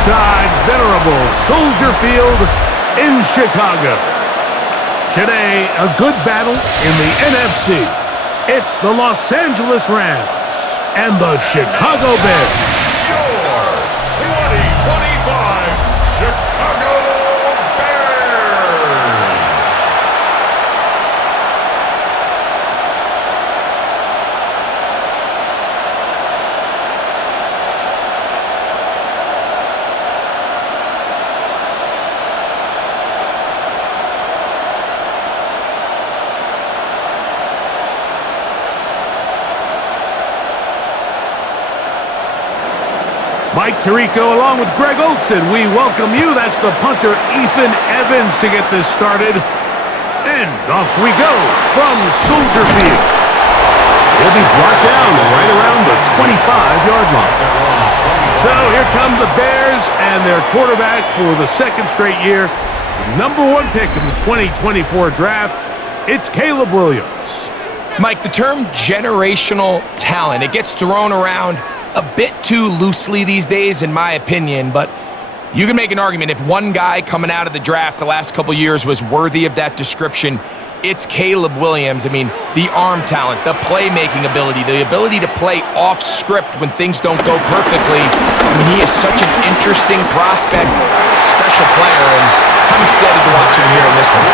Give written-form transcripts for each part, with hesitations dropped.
inside venerable Soldier Field in Chicago. Today, a good battle in the NFC. It's the Los Angeles Rams and the Chicago Bears. Your 2025 Chicago Bears. Mike Tirico along with Greg Olson. We welcome you. That's the punter Ethan Evans to get this started. And off we go from Soldier Field. He'll be brought down right around the 25-yard line. So here come the Bears and their quarterback for the second straight year. The #1 pick in the 2024 draft. It's Caleb Williams. Mike, the term generational talent, it gets thrown around a bit too loosely these days, in my opinion, but you can make an argument if one guy coming out of the draft the last couple years was worthy of that description, it's Caleb Williams. I mean, the arm talent, the playmaking ability, the ability to play off script when things don't go perfectly. I mean, he is such an interesting prospect, special player, and I'm excited to watch him here in this one.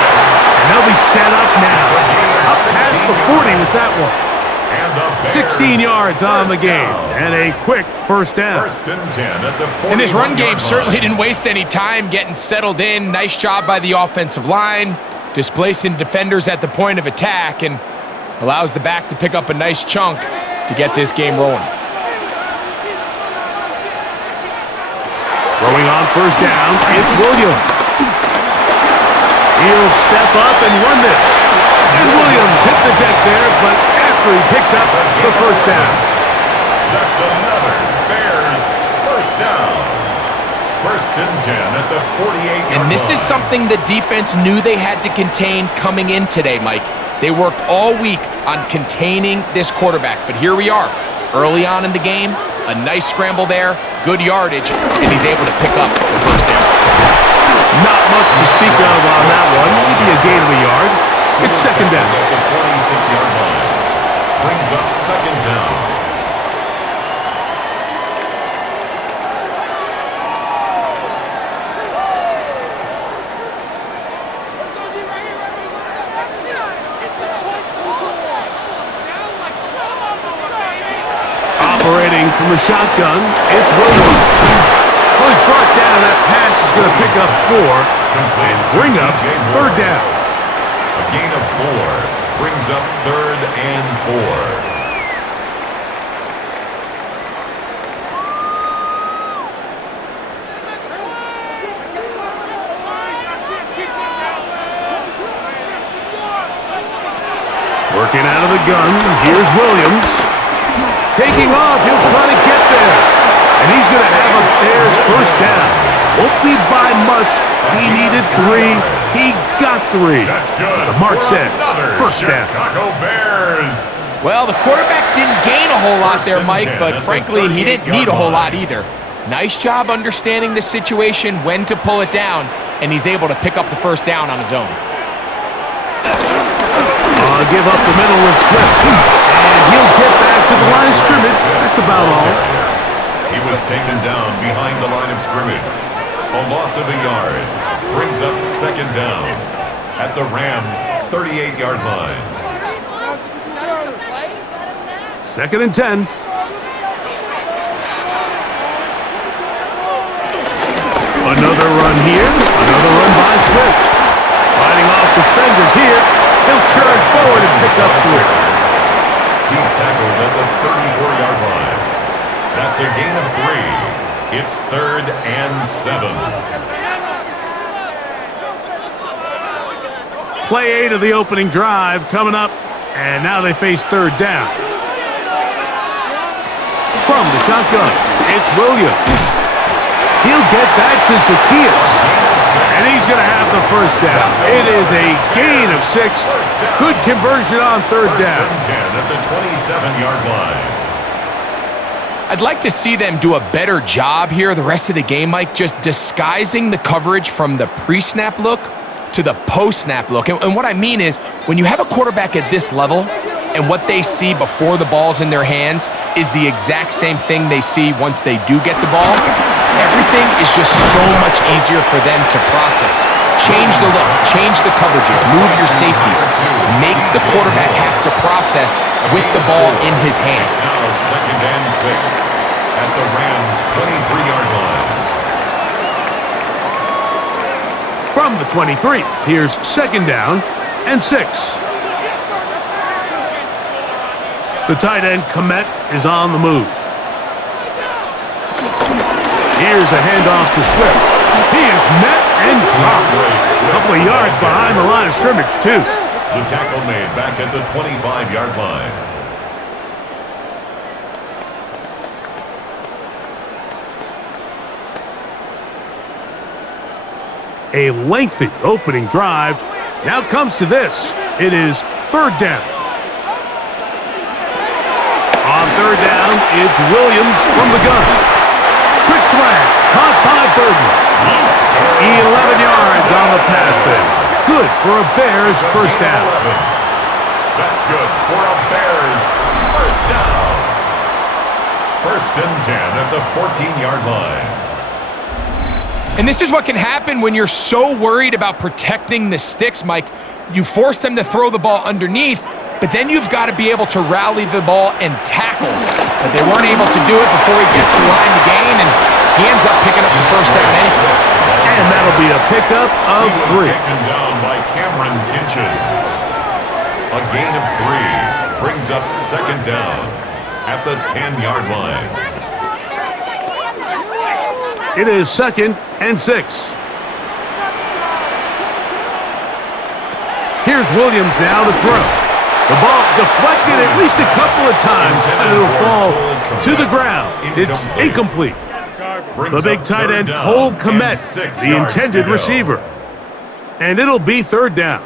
And they'll be set up now, up past the 40 with that one. 16 yards on the game, and a quick first down. First and 10 at the 41-yard And this run game line. certainly didn't waste any time getting settled in. Nice job by the offensive line, displacing defenders at the point of attack, and allows the back to pick up a nice chunk to get this game rolling. Throwing on first down, it's Williams. He'll step up and run this. And Williams hit the deck there, but after he picked up the first down. That's another Bears first down. First and 10 at the 48-yard line. And this is something the defense knew they had to contain coming in today, Mike. They worked all week on containing this quarterback, but here we are, early on in the game, a nice scramble there, good yardage, and he's able to pick up the first down. Not much to speak of on that one, maybe a gain of a yard. It's second down. At the 46-yard line. Brings up second down. Operating from the shotgun, it's Williams. Well, he's brought down. That pass is going to pick up 4 and bring up third down. A gain of 4 brings up third and 4. Working out of the gun, here's Williams. Taking off, he'll try to get there. And he's going to have a Bears first down. Won't be by much. He needed 3. He got 3. That's good. The mark says first down. Chicago Bears. Well, the quarterback didn't gain a whole lot there, Mike, but frankly, he didn't need a whole lot either. Nice job understanding the situation, when to pull it down, and he's able to pick up the first down on his own. Give up the middle with Swift. And he'll get back to the line of scrimmage. That's about all. He was taken down behind the line of scrimmage. A loss of a yard brings up second down at the Rams' 38-yard line. Second and 10. Another run here. Another run by Swift. Fighting off defenders here. He'll turn forward and pick up 3. He's tackled at the 34-yard line. That's a gain of 3. It's third and 7. Play 8 of the opening drive coming up, and now they face third down. From the shotgun, it's Williams. He'll get that to Zacchaeus. And he's going to have the first down. It is a gain of 6. Good conversion on third down. First and 10 at the 27-yard line. I'd like to see them do a better job here the rest of the game, Mike, just disguising the coverage from the pre-snap look to the post-snap look. And what I mean is, when you have a quarterback at this level and what they see before the ball's in their hands is the exact same thing they see once they do get the ball, everything is just so much easier for them to process. Change the look, change the coverages, move your safeties, make the quarterback have to process with the ball in his hands. Now 2nd and 6 at the Rams' 23-yard line. From the 23, here's 2nd down and 6. The tight end, Komet, is on the move. Here's a handoff to Swift. He is met and dropped. A couple of yards behind the line of scrimmage, too. The tackle made back at the 25-yard line. A lengthy opening drive. Now comes to this. It is 3rd down. On 3rd down, it's Williams from the gun. Quick slant, caught by Burton. 11 yards on the pass there. Good for a Bears first down. That's good for a Bears first down. 1st and 10 at the 14-yard line. And this is what can happen when you're so worried about protecting the sticks, Mike. You force them to throw the ball underneath, but then you've got to be able to rally the ball and tackle. But they weren't able to do it before he gets to the line to gain, and he ends up picking up the first down anyway. And that'll be a pickup of 3. Taken down by Cameron Kitchens. A gain of 3 brings up 2nd down at the 10-yard line. It is 2nd and 6. Here's Williams now to throw. The ball deflected at least a couple of times, and it'll fall to the ground. It's incomplete. The big tight end, Cole Komet, the intended receiver. And it'll be 3rd down.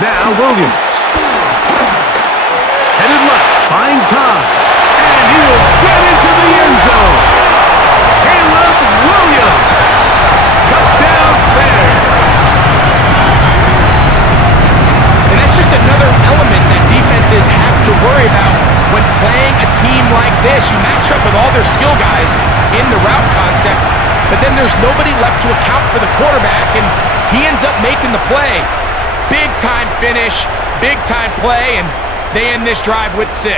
Now Williams. Headed left, buying time. And he will get into the end zone. Caleb Williams. Touchdown Bears. And that's just another element that defenses have to worry about when playing a team like this. You match up with all their skill guys in the route concept, but then there's nobody left to account for the quarterback, and he ends up making the play. Big-time finish, big-time play, and they end this drive with 6.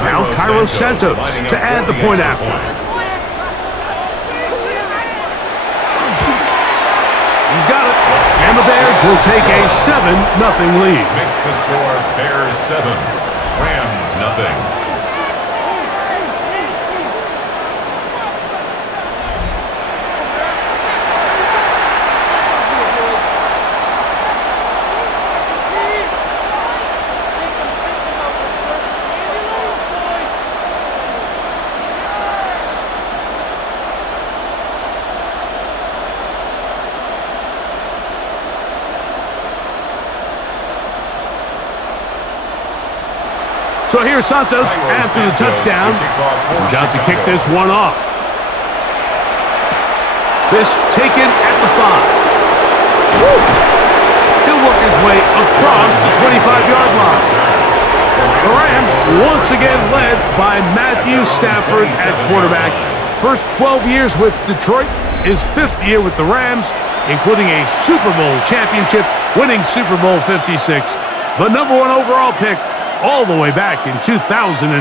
Now Cairo Santos to add the point after. He's got it. And the Bears will take a 7-0 lead. Makes the score Bears 7, Rams nothing. So here's Santos after the touchdown. He's out to kick this one off. This taken at the 5. Woo! He'll work his way across the 25-yard line. The Rams once again led by Matthew Stafford at quarterback. First 12 years with Detroit, his 5th year with the Rams, including a Super Bowl championship, winning Super Bowl 56. The #1 overall pick all the way back in 2009.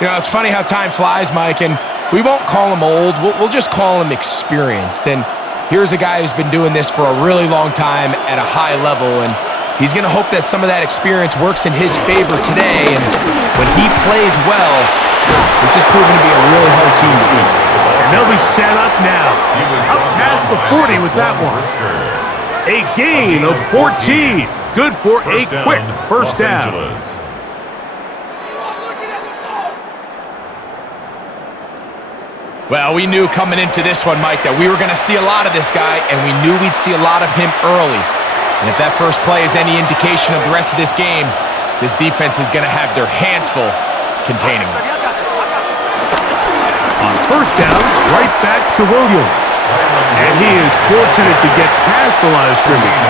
You know, it's funny how time flies, Mike, and we won't call him old. We'll just call him experienced. And here's a guy who's been doing this for a really long time at a high level, and he's going to hope that some of that experience works in his favor today. And when he plays well, this is proving to be a really hard team to beat. And they'll be set up now. Up past the 40 with that one. A gain of 14. Good for a quick first down. Well, we knew coming into this one, Mike, that we were going to see a lot of this guy, and we knew we'd see a lot of him early. And if that first play is any indication of the rest of this game, this defense is going to have their hands full containing him. On first down, right back to Williams. And he is fortunate to get past the line of scrimmage.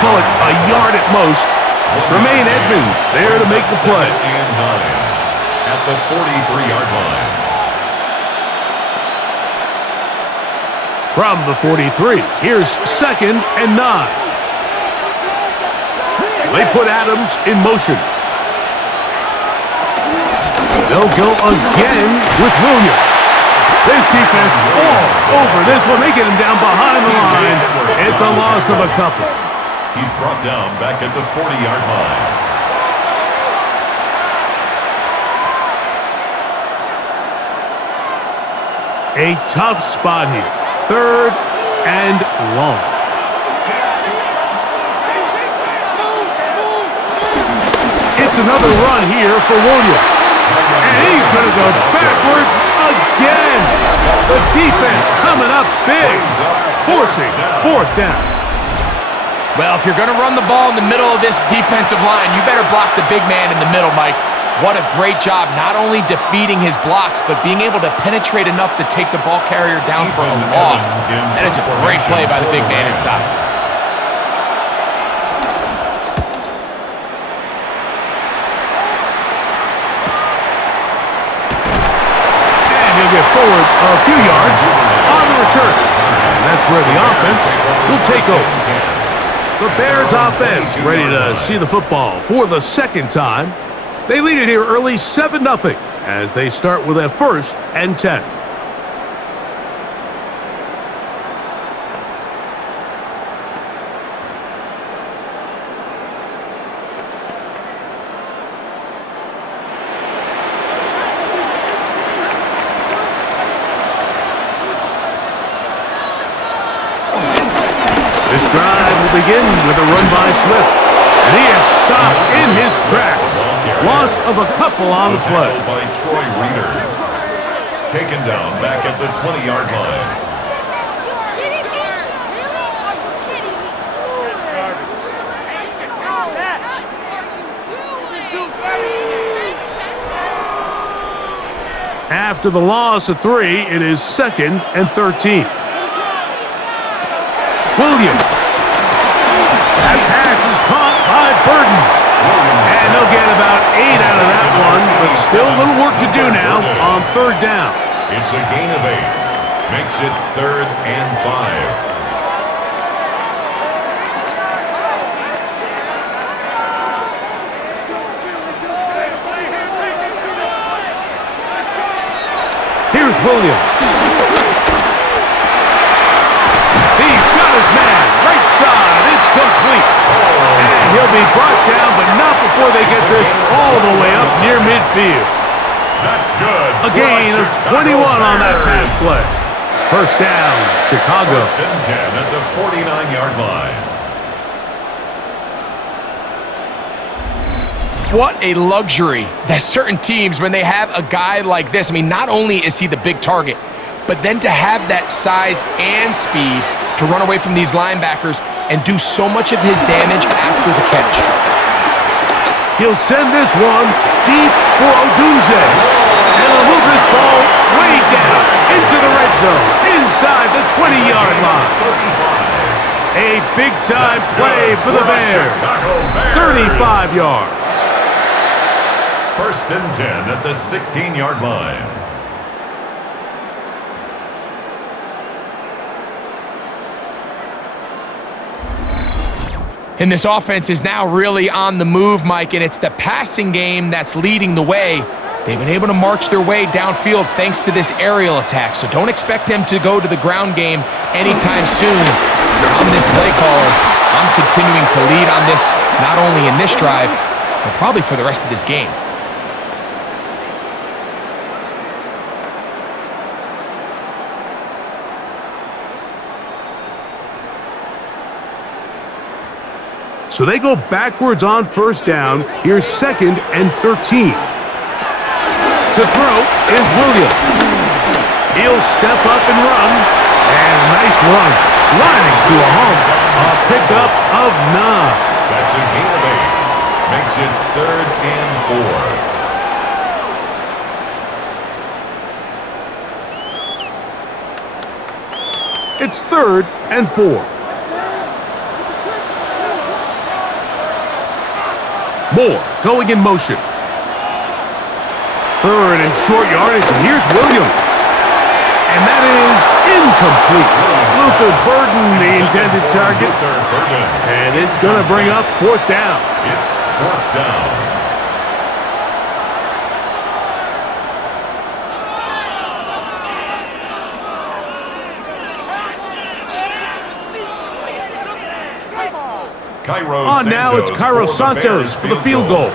Call it a yard at most. Tremaine Edmonds there to make the play. And 9 at the 43-yard line. From the 43, here's 2nd and 9. They put Adams in motion. They'll go again with Williams. This defense falls over this one. They get him down behind the line. It's a loss of a couple. He's brought down back at the 40-yard line. A tough spot here. 3rd and long. It's another run here for Williams. And he's going to go backwards again. The defense coming up big, forcing 4th down. Well, if you're going to run the ball in the middle of this defensive line, you better block the big man in the middle, Mike. What a great job, not only defeating his blocks, but being able to penetrate enough to take the ball carrier down for a loss. That is a great play by the big man inside. And he'll get forward a few yards on the return. And that's where the offense will take over. The Bears offense ready to see the football for the 2nd time. They lead it here early 7-0 as they start with a 1st and 10. This drive will begin with a run by Swift. And he is stopped in his tracks. Loss of a couple on the play. By Troy Reader. Taken down back at the 20-yard line. After the loss of 3, it is 2nd and 13. Williams. That pass is caught by Burton. And they'll get about 8 out of that one, but still a little work to do now on 3rd down. It's a gain of 8. Makes it 3rd and 5. Here's Williams. He's got his man. Right side. It's complete. And he'll be brought down, but not before they get this all the way up near midfield. That's good. A gain of 21 on that pass play. 1st down, Chicago. 1st and 10 at the 49-yard line. What a luxury that certain teams, when they have a guy like this, I mean, not only is he the big target, but then to have that size and speed to run away from these linebackers and do so much of his damage after the catch. He'll send this one deep for Odunze. And he'll move this ball way down into the red zone, inside the 20-yard line. A big-time play for the Bears. 35 yards. 1st and 10 at the 16-yard line. And this offense is now really on the move, Mike, and it's the passing game that's leading the way. They've been able to march their way downfield thanks to this aerial attack, so don't expect them to go to the ground game anytime soon. I'm this play caller. I'm continuing to lead on this, not only in this drive, but probably for the rest of this game. So they go backwards on 1st down. Here's 2nd and 13. To throw is Williams. He'll step up and run. And a nice run, sliding to a home. A pickup of 9. That's a gain of 8. Makes it 3rd and 4. It's 3rd and 4. Moore going in motion. 3rd and short yardage, and here's Williams. And that is incomplete. Luther Burden, the intended target. And it's going to bring up 4th down. It's 4th down. Now it's Cairo Santos for the field goal.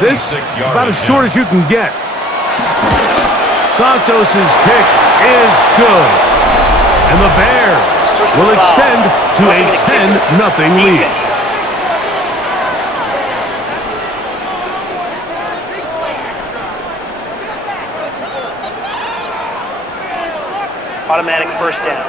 This about as short as you can get. Santos' kick is good. And the Bears will extend to a 10-0 lead. Automatic 1st down.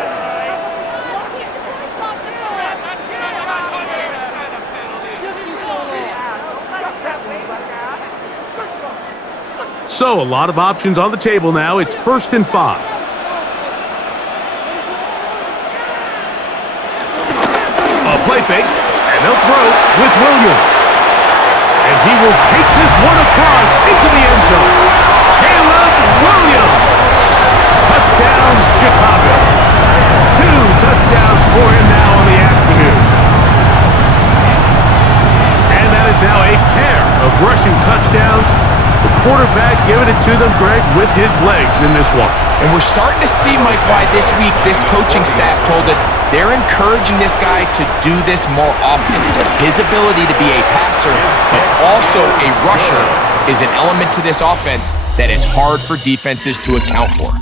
So, a lot of options on the table now. It's 1st and 5. A play fake, and they'll throw with Williams. And he will take this one across into the end zone. Caleb Williams. Touchdown, Chicago. 2 touchdowns for him now on the afternoon. And that is now a pair of rushing touchdowns. The quarterback giving it to them, Greg, with his legs in this one. And we're starting to see, Mike, why this week this coaching staff told us they're encouraging this guy to do this more often. His ability to be a passer, but also a rusher, is an element to this offense that is hard for defenses to account for.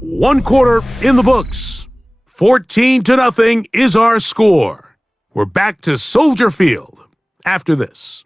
1 quarter in the books. 14-0 is our score. We're back to Soldier Field after this.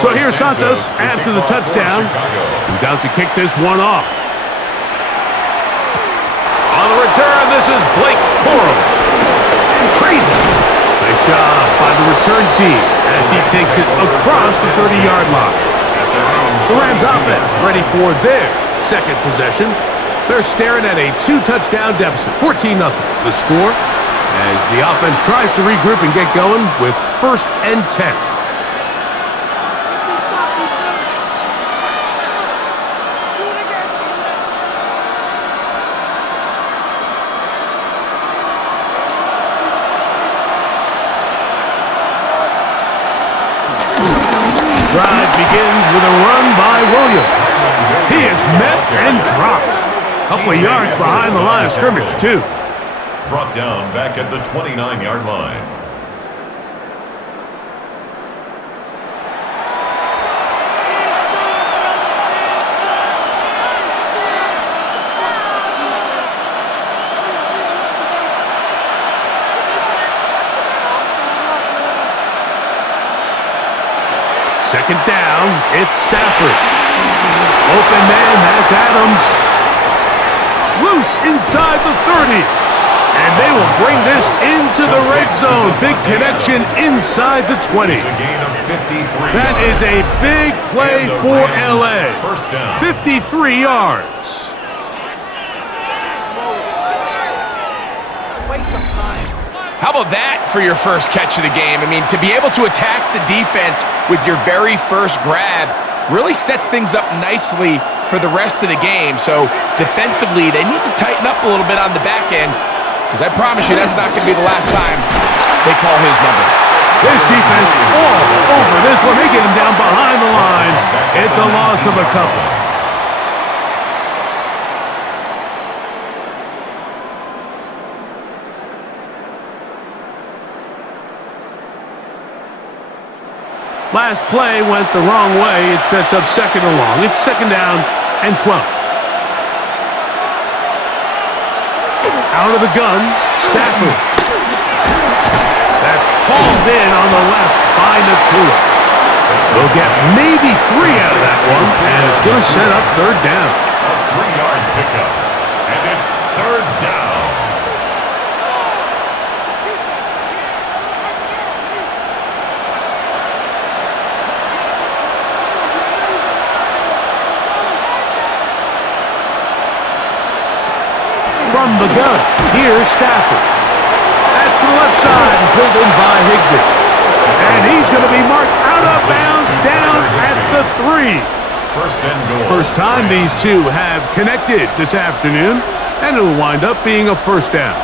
So here's Santos after the touchdown. He's out to kick this one off. On the return, this is Blake Corum. Crazy. Nice job by the return team as he takes it across the 30-yard line. The Rams offense ready for their second possession. They're staring at a 2-touchdown deficit, 14-0. The score as the offense tries to regroup and get going with 1st and 10. Drive begins with a run by Williams. He is met and dropped. Couple of yards behind the line of scrimmage, too. Brought down back at the 29-yard line. Second down, it's Stafford. Open man, that's Adams. Loose inside the 30. And they will bring this into the red zone. Big connection inside the 20. That is a big play for LA. 53 yards. How about that for your first catch of the game? I mean, to be able to attack the defense with your very first grab really sets things up nicely for the rest of the game. So defensively, they need to tighten up a little bit on the back end, because I promise you that's not going to be the last time they call his number. This defense all over this one. They get him down behind the line. It's a loss of a couple. Last play went the wrong way. It sets up second and long. It's second down and 12. Out of the gun, Stafford. That's hauled in on the left by Nakua. They'll get maybe 3 out of that one, and it's going to set up third down. A 3-yard pickup, and it's third down. From the gun, here's Stafford. That's to the left side and pulled in by Higbee. And he's going to be marked out of bounds down at the 3. First and goal. First time these two have connected this afternoon, and it'll wind up being a first down.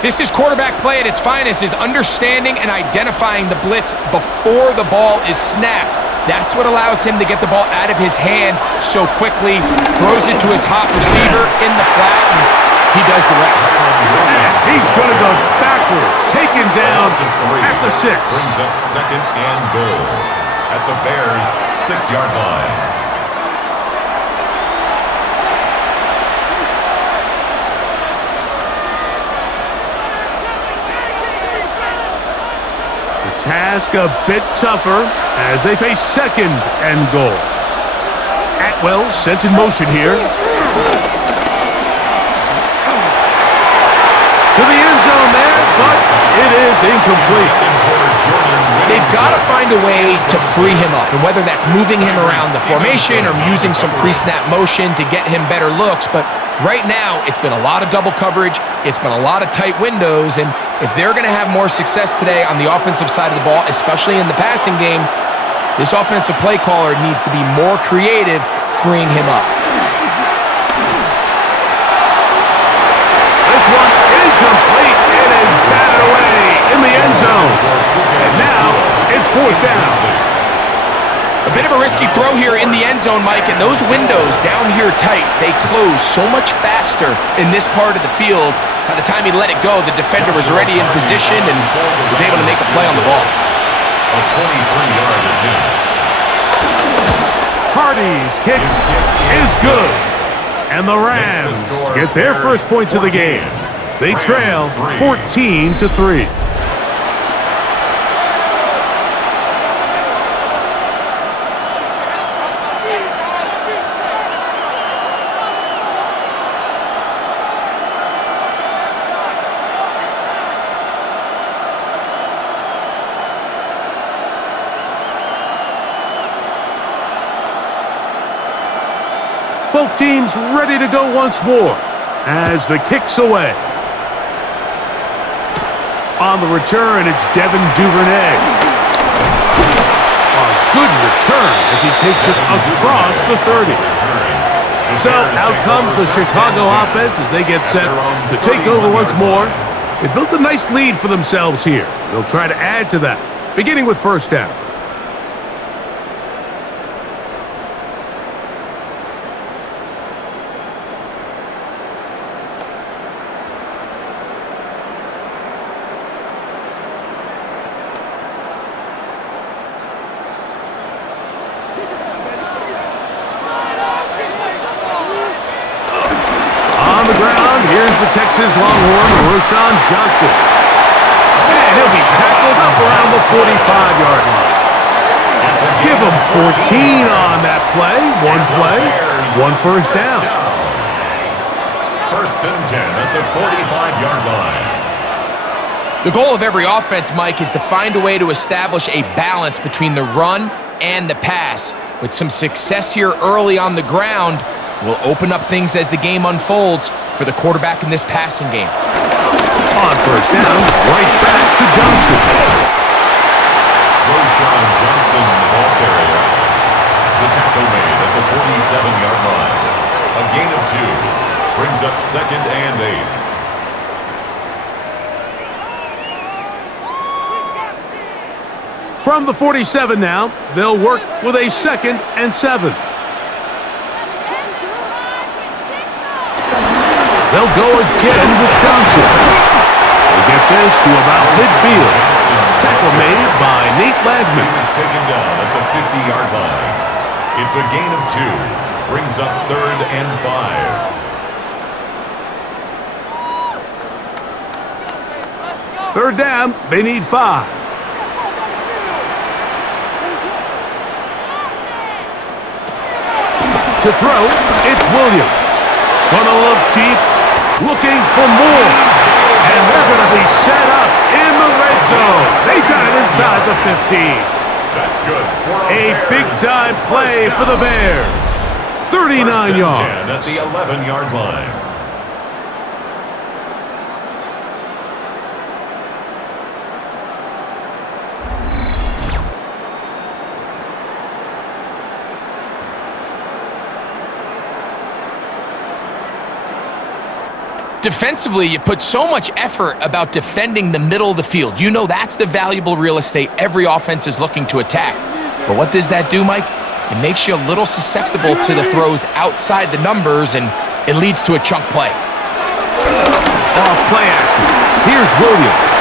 This is quarterback play at its finest, is understanding and identifying the blitz before the ball is snapped. That's what allows him to get the ball out of his hand so quickly, throws it to his hot receiver in the flat, and he does the rest. And he's going to go backwards, taken down at the 6. Brings up second and goal at the Bears' 6-yard line. Task a bit tougher as they face second and goal. Atwell sent in motion here. To the end zone there, but it is incomplete. They've got to find a way to free him up, and whether that's moving him around the formation or using some pre-snap motion to get him better looks, but right now it's been a lot of double coverage, it's been a lot of tight windows, and if they're going to have more success today on the offensive side of the ball, especially in the passing game, this offensive play caller needs to be more creative freeing him up. This one incomplete. It is batted away in the end zone. And now it's fourth down. A bit of a risky throw here in the end zone, Mike, and those windows down here tight, they close so much faster in this part of the field. By the time he let it go, the defender was already in position and was able to make a play on the ball. A 23-yard attempt. Hardy's kick is good. And the Rams get their first points of the game. They trail 14-3. Both teams ready to go once more as the kick's away. On the return, it's Devin Duvernay. A good return as he takes it across the 30. So out comes the Chicago offense as they get set to take over once more. They built a nice lead for themselves here. They'll try to add to that, beginning with first down. On the ground, here's the Texas Longhorn, Roschon Johnson. And he'll be tackled up around the 45-yard line. Give him 14 on that play. One first down. First and 10 at the 45-yard line. The goal of every offense, Mike, is to find a way to establish a balance between the run and the pass. With some success here early on the ground, will open up things as the game unfolds for the quarterback in this passing game. On first down, right back to Johnson. Roschon Johnson, the ball carrier. The tackle made at the 47-yard line. A gain of 2. Brings up second and 8. From the 47 now, they'll work with a second and 7. They'll go again with Johnson. They get this to about midfield. tackle made by Nate He Landman. was taken down at the 50-yard line. It's a gain of 2. Brings up 3rd and 5. Third down, they need 5. To throw, it's Williams. Gonna look deep, looking for more. And they're gonna be set up in the red zone. They got it inside the 15. That's good. A big-time play for the Bears. 39 yards. At the 11-yard line. Defensively, you put so much effort about defending the middle of the field. You know that's the valuable real estate every offense is looking to attack. But what does that do, Mike? It makes you a little susceptible to the throws outside the numbers, and it leads to a chunk play. Off play action. Here's Williams.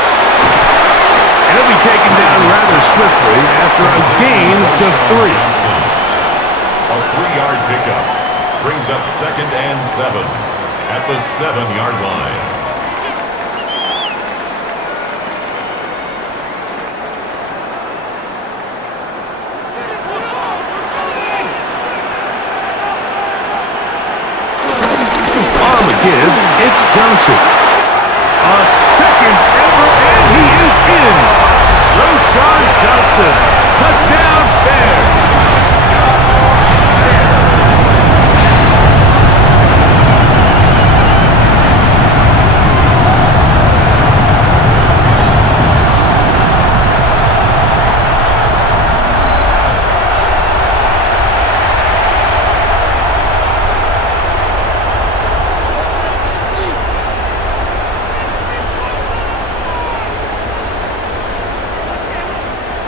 And he'll be taken down rather swiftly after a gain of just 3. A 3-yard pickup. Brings up 2nd and 7. At the 7-yard line. On the give, it's Johnson. A second ever, and he is in. Roshan Johnson. Touchdown, Bears.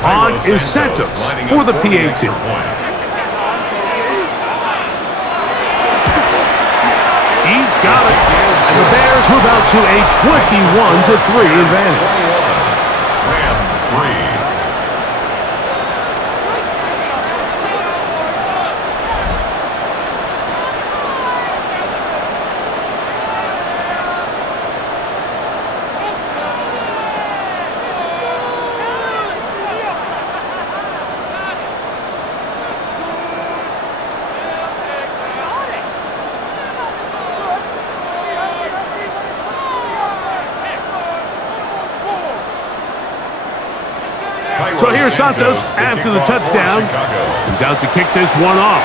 On is Santos for the PAT. He's got it. And the Bears move out to a 21-3 advantage. Rams 3. So here's Santos after the touchdown. He's out to kick this one off.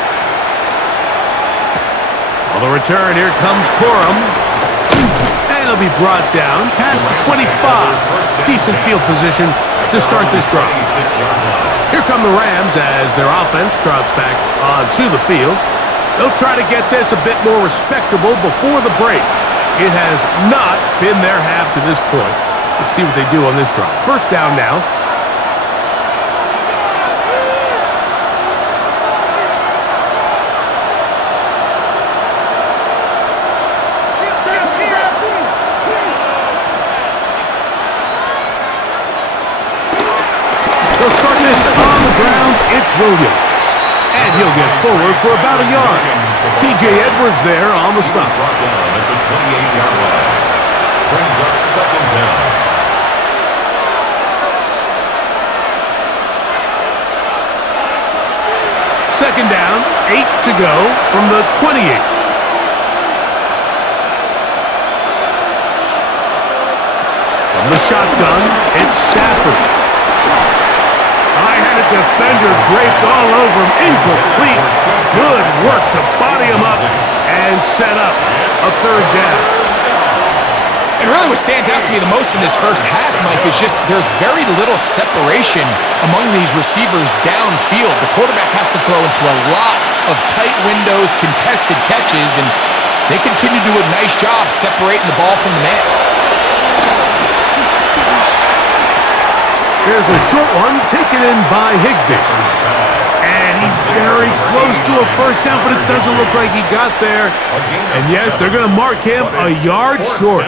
On the return, here comes Corum. And he'll be brought down past the 25. Decent field position to start this drive. Here come the Rams as their offense trots back onto the field. They'll try to get this a bit more respectable before the break. It has not been their half to this point. Let's see what they do on this drive. First down now. They'll start this on the ground. It's Williams. And he'll get forward for about a yard. T.J. Edwards there on the stop. Brought down at the 28-yard line. Brings up 2nd down. Second down, 8 to go from the 28. From the shotgun, it's Stafford. High-handed defender draped all over him. Incomplete. Good work to body him up and set up a third down. And really what stands out to me the most in this first half, Mike, is just there's very little separation among these receivers downfield. The quarterback has to throw into a lot of tight windows, contested catches, and they continue to do a nice job separating the ball from the man. There's a short one taken in by Higbee. And he's very close to a first down, but it doesn't look like he got there. And yes, they're going to mark him a yard short.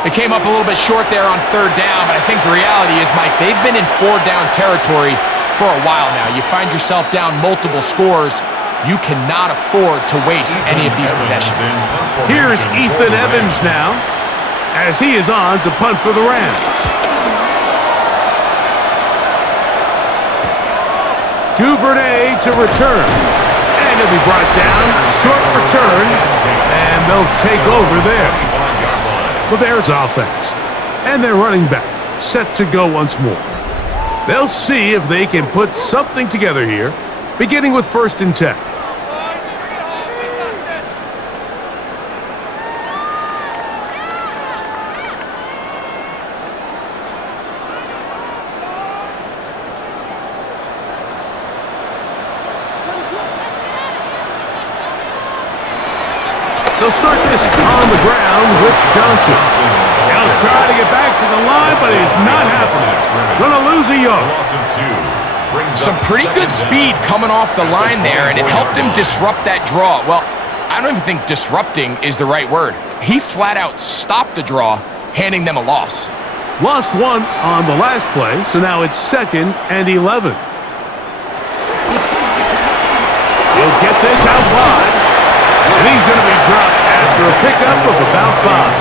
It came up a little bit short there on third down, but I think the reality is, Mike, they've been in four-down territory for a while now. You find yourself down multiple scores. You cannot afford to waste any of these possessions. Here's Ethan Evans now, as he is on to punt for the Rams. Duvernay to return. And he'll be brought down. Short return. And they'll take over there. The Bears offense. And their running back set to go once more. They'll see if they can put something together here, beginning with 1st and 10. They'll start this on the ground with Johnson. He'll try to get back to the line, but he's not happening. Gonna lose a yard. Some pretty good speed coming off the line there, and it helped him disrupt that draw. Well, I don't even think disrupting is the right word. He flat out stopped the draw, handing them a loss. Lost one on the last play, so now it's 2nd and 11. He'll get this out wide, and he's going to be dropped after a pickup of about 5.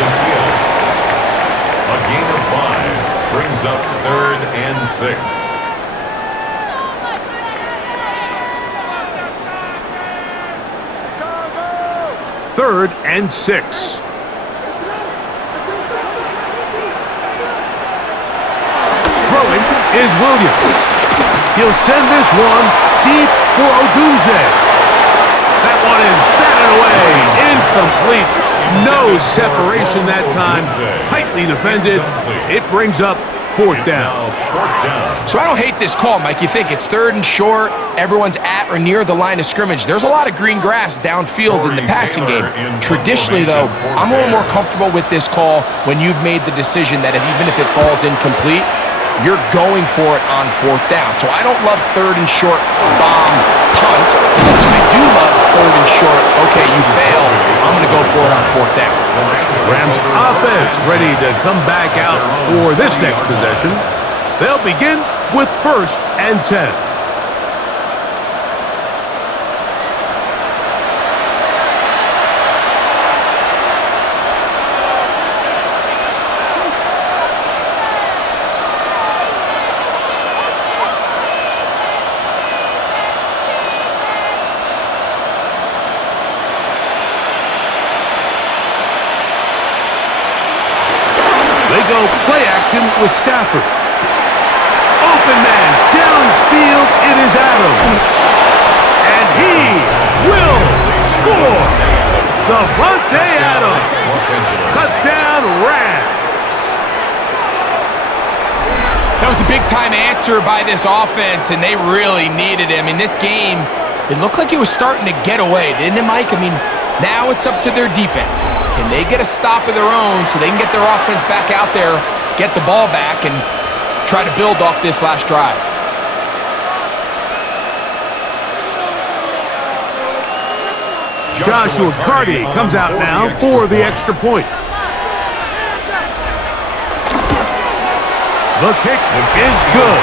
A gain of 5 brings up 3rd and 6. Third and 6. Throwing is Williams. He'll send this one deep for Odunze. That one is batted away. Incomplete. No separation that time. Tightly defended. It brings up 4th down. So I don't hate this call, Mike. You think it's 3rd and short, everyone's at or near the line of scrimmage. There's a lot of green grass downfield in the passing game. Traditionally, though, I'm a little more comfortable with this call when you've made the decision that even if it falls incomplete, you're going for it on 4th down. So I don't love 3rd and short bomb punt. I do love 3rd and short, okay, you fail, I'm going to go for it on 4th down. Rams offense ready to come back out for this next possession. They'll begin with 1st and 10. They go play action with Stafford. Open man, downfield, it is Adams. And he will score. Davante Adams. Touchdown, Rams. That was a big-time answer by this offense, and they really needed him. In this game, it looked like it was starting to get away, didn't it, Mike? I mean, now it's up to their defense. Can they get a stop of their own so they can get their offense back out there, get the ball back, and try to build off this last drive? Joshua Carty comes out now for the extra point. The kick is good.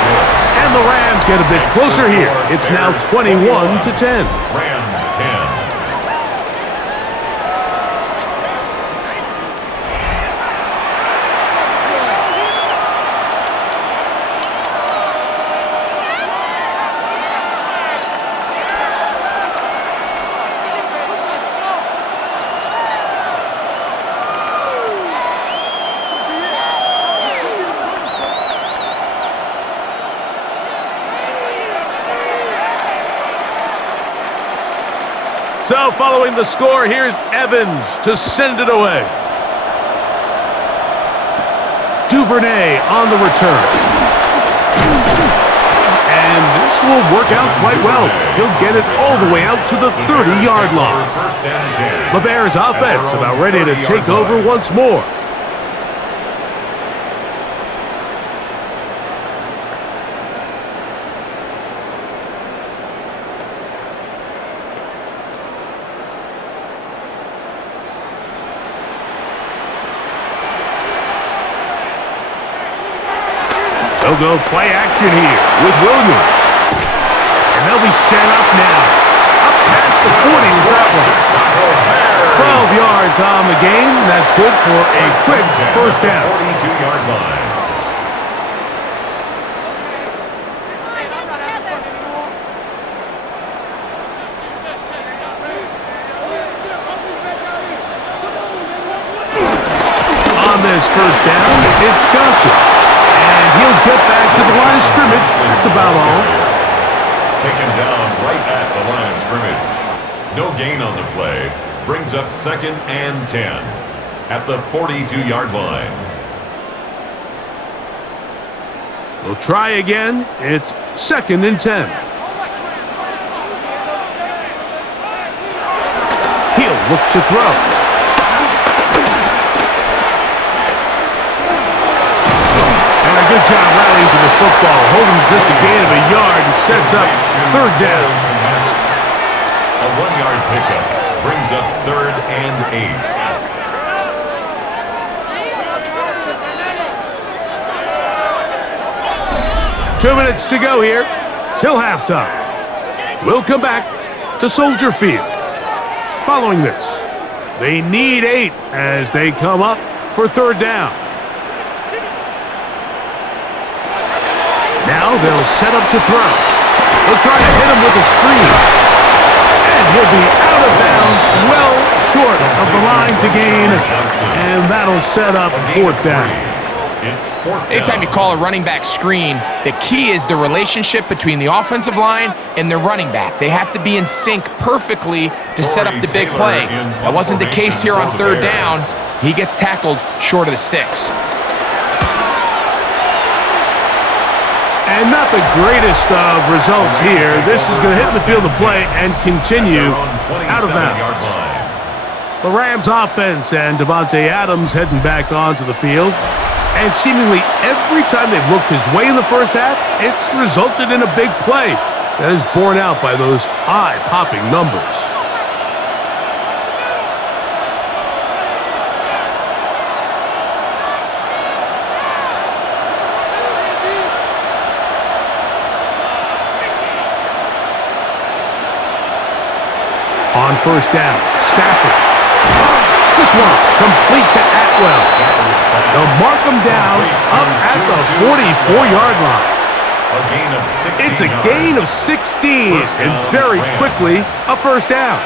And the Rams get a bit closer here. It's now 21-10. Rams 10. So following the score, here's Evans to send it away. Duvernay on the return. And this will work out quite well. He'll get it all the way out to the 30-yard line. The Bears offense about ready to take over once more. They'll go play action here with Williams. And they'll be set up now. Up past the 40 with that one. 12 yards on the game. That's good for a quick first down. 42-yard line. On this first down, it's Johnson. And he'll get back to the line of scrimmage. That's about all. Taken down right at the line of scrimmage. No gain on the play. Brings up 2nd and 10 at the 42-yard line. We'll try again. It's 2nd and 10. He'll look to throw. And a good job rallying to the football, holding just a gain of a yard and sets up 3rd down. A 1-yard pickup brings up 3rd and 8. 2 minutes to go here till halftime. We'll come back to Soldier Field. Following this, they need 8 as they come up for 3rd down. Now they'll set up to throw. They'll try to hit him with a screen. And he'll be out of bounds, well short of the line to gain. And that'll set up 4th down. It's 4th down. Anytime you call a running back screen, the key is the relationship between the offensive line and the running back. They have to be in sync perfectly to set up the big play. That wasn't the case here on 3rd down. He gets tackled short of the sticks. And not the greatest of results here. This is going to hit the field of play and continue out of bounds. The Rams offense and Davante Adams heading back onto the field. And seemingly every time they've looked his way in the first half, it's resulted in a big play that is borne out by those eye-popping numbers. On 1st down, Stafford. This one complete to Atwell. They'll mark him down up at the 44-yard line. It's a gain of 16, and very quickly a 1st down.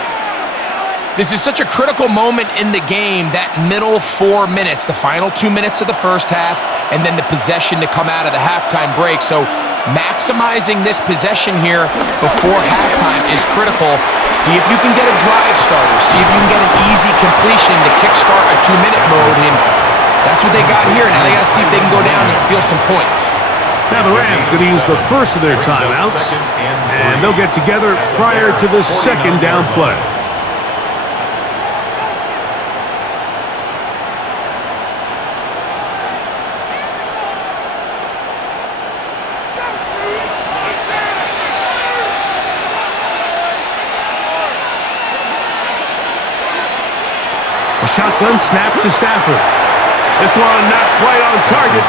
This is such a critical moment in the game, that middle 4 minutes, the final 2 minutes of the first half, and then the possession to come out of the halftime break. So maximizing this possession here before halftime is critical. See if you can get a drive starter. See if you can get an easy completion to kickstart a 2-minute mode. And that's what they got here. Now they got to see if they can go down and steal some points. Now the Rams going to use the first of their timeouts, and they'll get together prior to the 2nd down play. A shotgun snap to Stafford. This one not quite on target.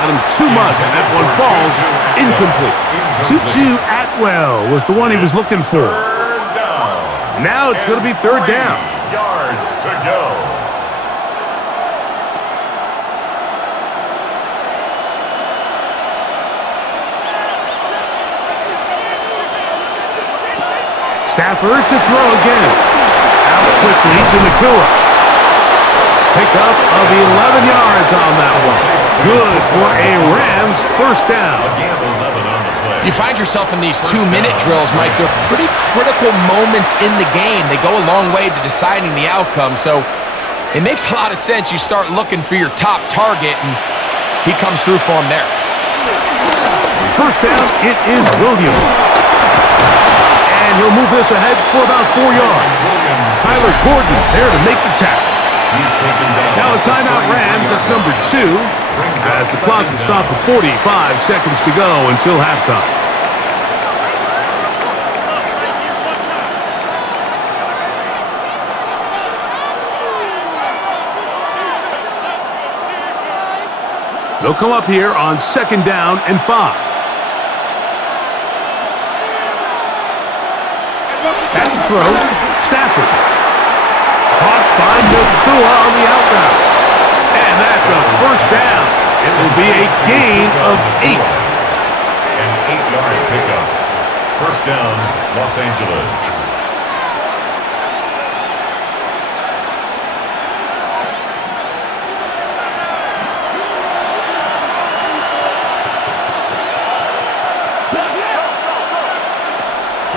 Got him too much, and that one falls incomplete. Tutu Atwell was the one he was looking for. Now it's going to be 3rd down. Yards to go. Stafford to throw again. Out quickly to Nakua. Pickup of 11 yards on that one. Good for a Rams 1st down. You find yourself in these 2-minute drills, Mike. They're pretty critical moments in the game. They go a long way to deciding the outcome. So it makes a lot of sense. You start looking for your top target, and he comes through for him there. 1st down, it is Williams. And he'll move this ahead for about 4 yards. Tyler Gordon there to make the tackle. Now a timeout Rams, that's number 2, as the clock will stop at 45 seconds to go until halftime. They'll come up here on 2nd down and 5. At the throw, Stafford. Caught by Nakua on the outbound. And that's a 1st down. It will be a gain of 8. An 8-yard pickup. 1st down, Los Angeles.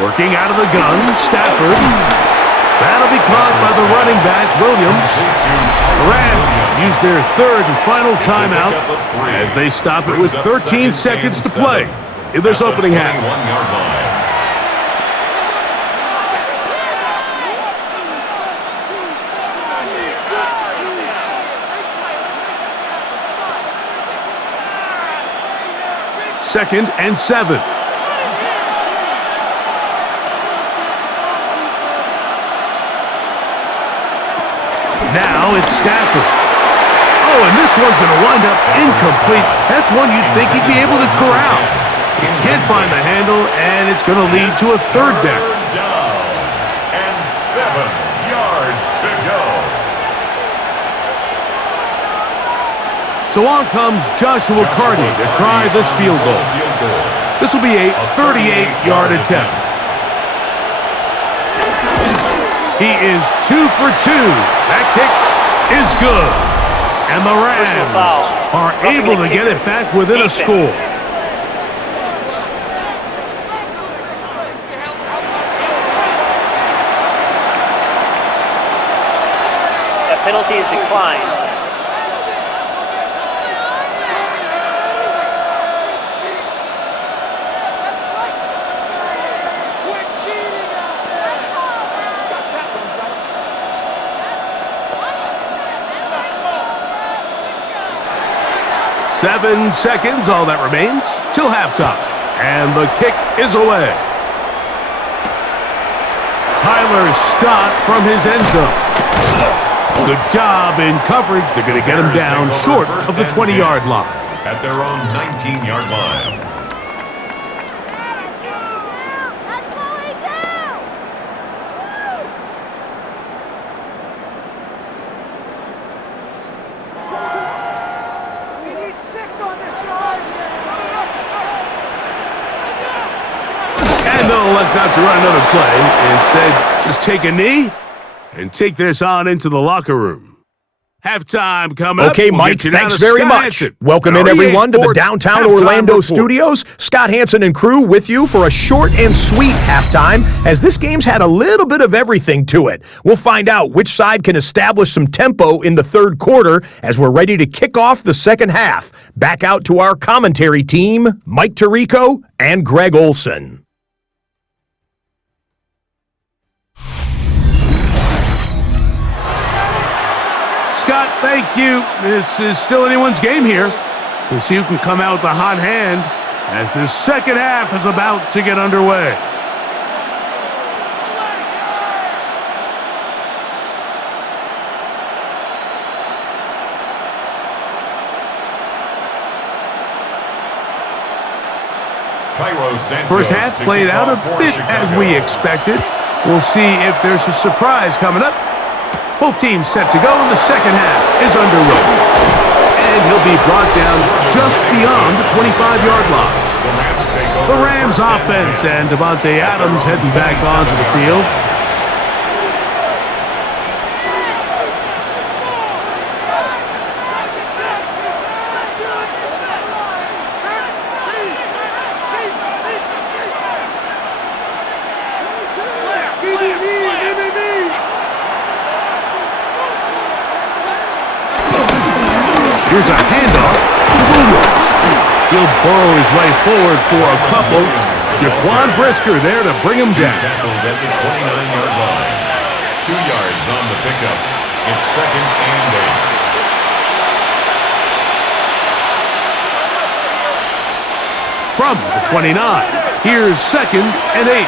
Working out of the gun, Stafford. That'll be caught by the running back, Williams. The Rams use their 3rd and final timeout as they stop it with 13 seconds to play in this opening half. 21-yard line. Second and 7. Now it's Stafford. Oh, and this one's going to wind up incomplete. That's one you'd think he'd be able to corral. He can't find the handle, and it's going to lead to a 3rd down. And 7 yards to go. So on comes Joshua Carty to try this field goal. This will be a 38-yard attempt. He is 2 for 2. That kick is good. And the Rams are able to get it back within a score. The penalty is declined. Seven seconds, all that remains, till halftime. And the kick is away. Tyler Scott from his end zone. Good job in coverage. They're going to get him down short of the 20-yard line. At their own 19-yard line. They'll elect not to run another play. Instead, just take a knee and take this on into the locker room. Halftime coming up. Okay, Mike, thanks very much. Welcome in, everyone, to the downtown Orlando studios. Scott Hansen and crew with you for a short and sweet halftime, as this game's had a little bit of everything to it. We'll find out which side can establish some tempo in the 3rd quarter as we're ready to kick off the 2nd half. Back out to our commentary team, Mike Tirico and Greg Olson. Scott, thank you. This is still anyone's game here. We'll see who can come out with the hot hand as the 2nd half is about to get underway. First half played out a bit as we expected. We'll see if there's a surprise coming up. Both teams set to go, and the 2nd half is underway. And he'll be brought down just beyond the 25-yard line. The Rams offense and Davante Adams heading back onto the field. Here's a handoff to Williams. He'll burrow his way forward for a couple. Jaquan Brisker there to bring him down. Tackled at the 29-yard line. 2 yards on the pickup. It's 2nd and 8. From the 29, here's 2nd and 8.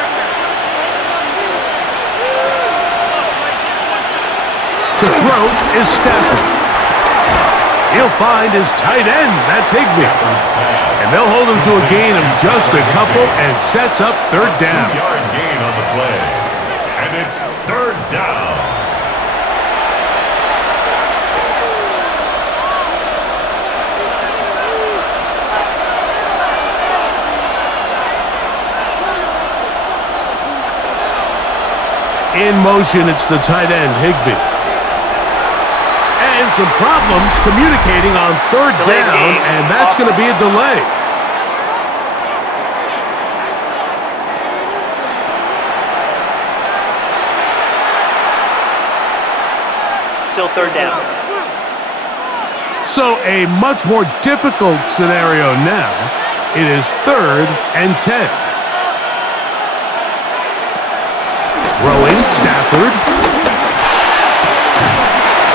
To throw is Stafford. He'll find his tight end. That's Higbee. Stafford's pass. And they'll hold him to a gain of just a couple and sets up third down. 2-yard gain on the play. And it's third down. In motion, it's the tight end, Higbee. And some problems communicating on third down, and that's going to be a delay. Still third down. So a much more difficult scenario now. It is 3rd and 10. Throwing, Stafford.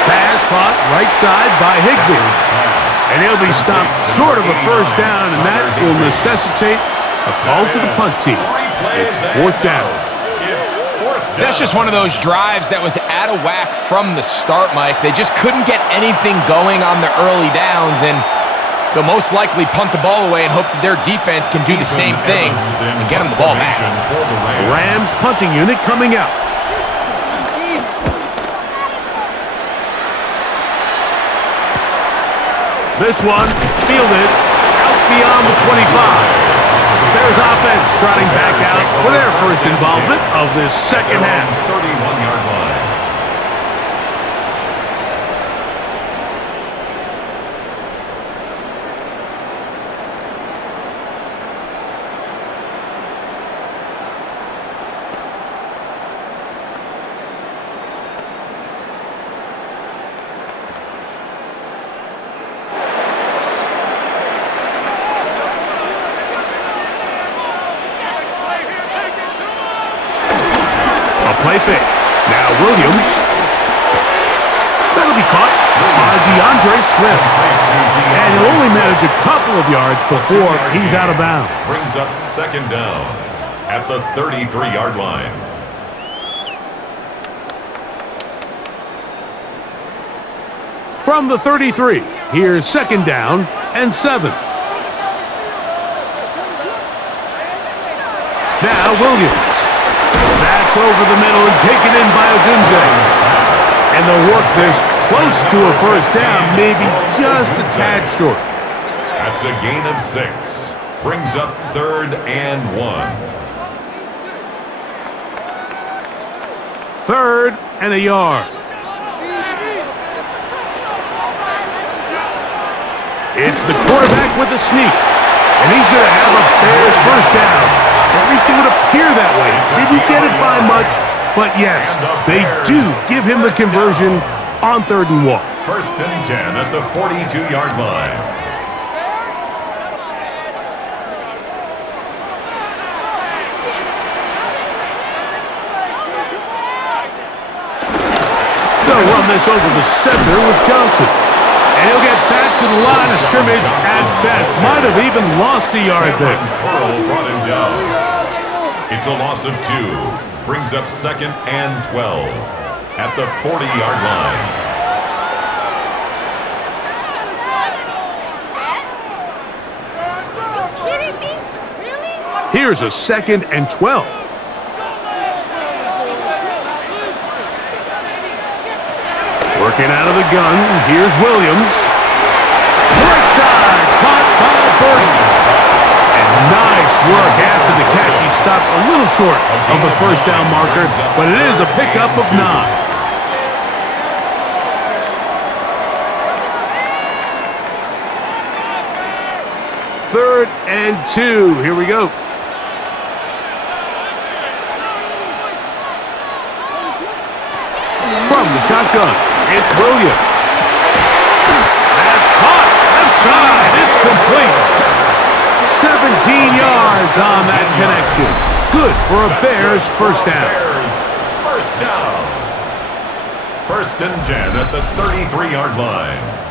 Pass caught right side by Higbee. And he'll be stopped short of a first down, and that will necessitate a call to the punt team. It's 4th down. That's just one of those drives that was out of whack from the start, Mike. They just couldn't get anything going on the early downs, and they'll most likely punt the ball away and hope that their defense can do the same thing and get them the ball back. Rams punting unit coming out. This one fielded out beyond the 25. The Bears offense trotting back out for their first involvement of this second half. 31-yard line. Play fake. Now Williams. That'll be caught by DeAndre Swift. And he'll only manage a couple of yards before he's out of bounds. Brings up second down at the 33-yard line. From the 33, here's second down and 7. Now Williams. That's over the middle and taken in by Odunze. And they'll work this close to a first down, maybe just a tad short. That's a gain of 6. Brings up 3rd and 1. 3rd and a yard. It's the quarterback with the sneak. And he's going to have a Bears first down. At least it would appear that way. Didn't get it by much, but yes, they do give him the conversion on 3rd and 1. 1st and 10 at the 42-yard line. They'll run this over the center with Johnson. And he'll get back to the line of scrimmage at best. Might have even lost a yard there. Pearl brought him down. It's a loss of 2. Brings up 2nd and 12 at the 40-yard line. Here's a 2nd and 12. Working out of the gun, here's Williams. Right side, caught by Burton. And nice work after the catch. He stopped a little short of the first down marker, but it is a pickup of 9. Third and 2. Here we go. From the shotgun, it's Williams. That's caught. Left side. It's complete. 17 yards on that connection. Good for a Bears first down. Bears first down. 1st and 10 at the 33-yard line.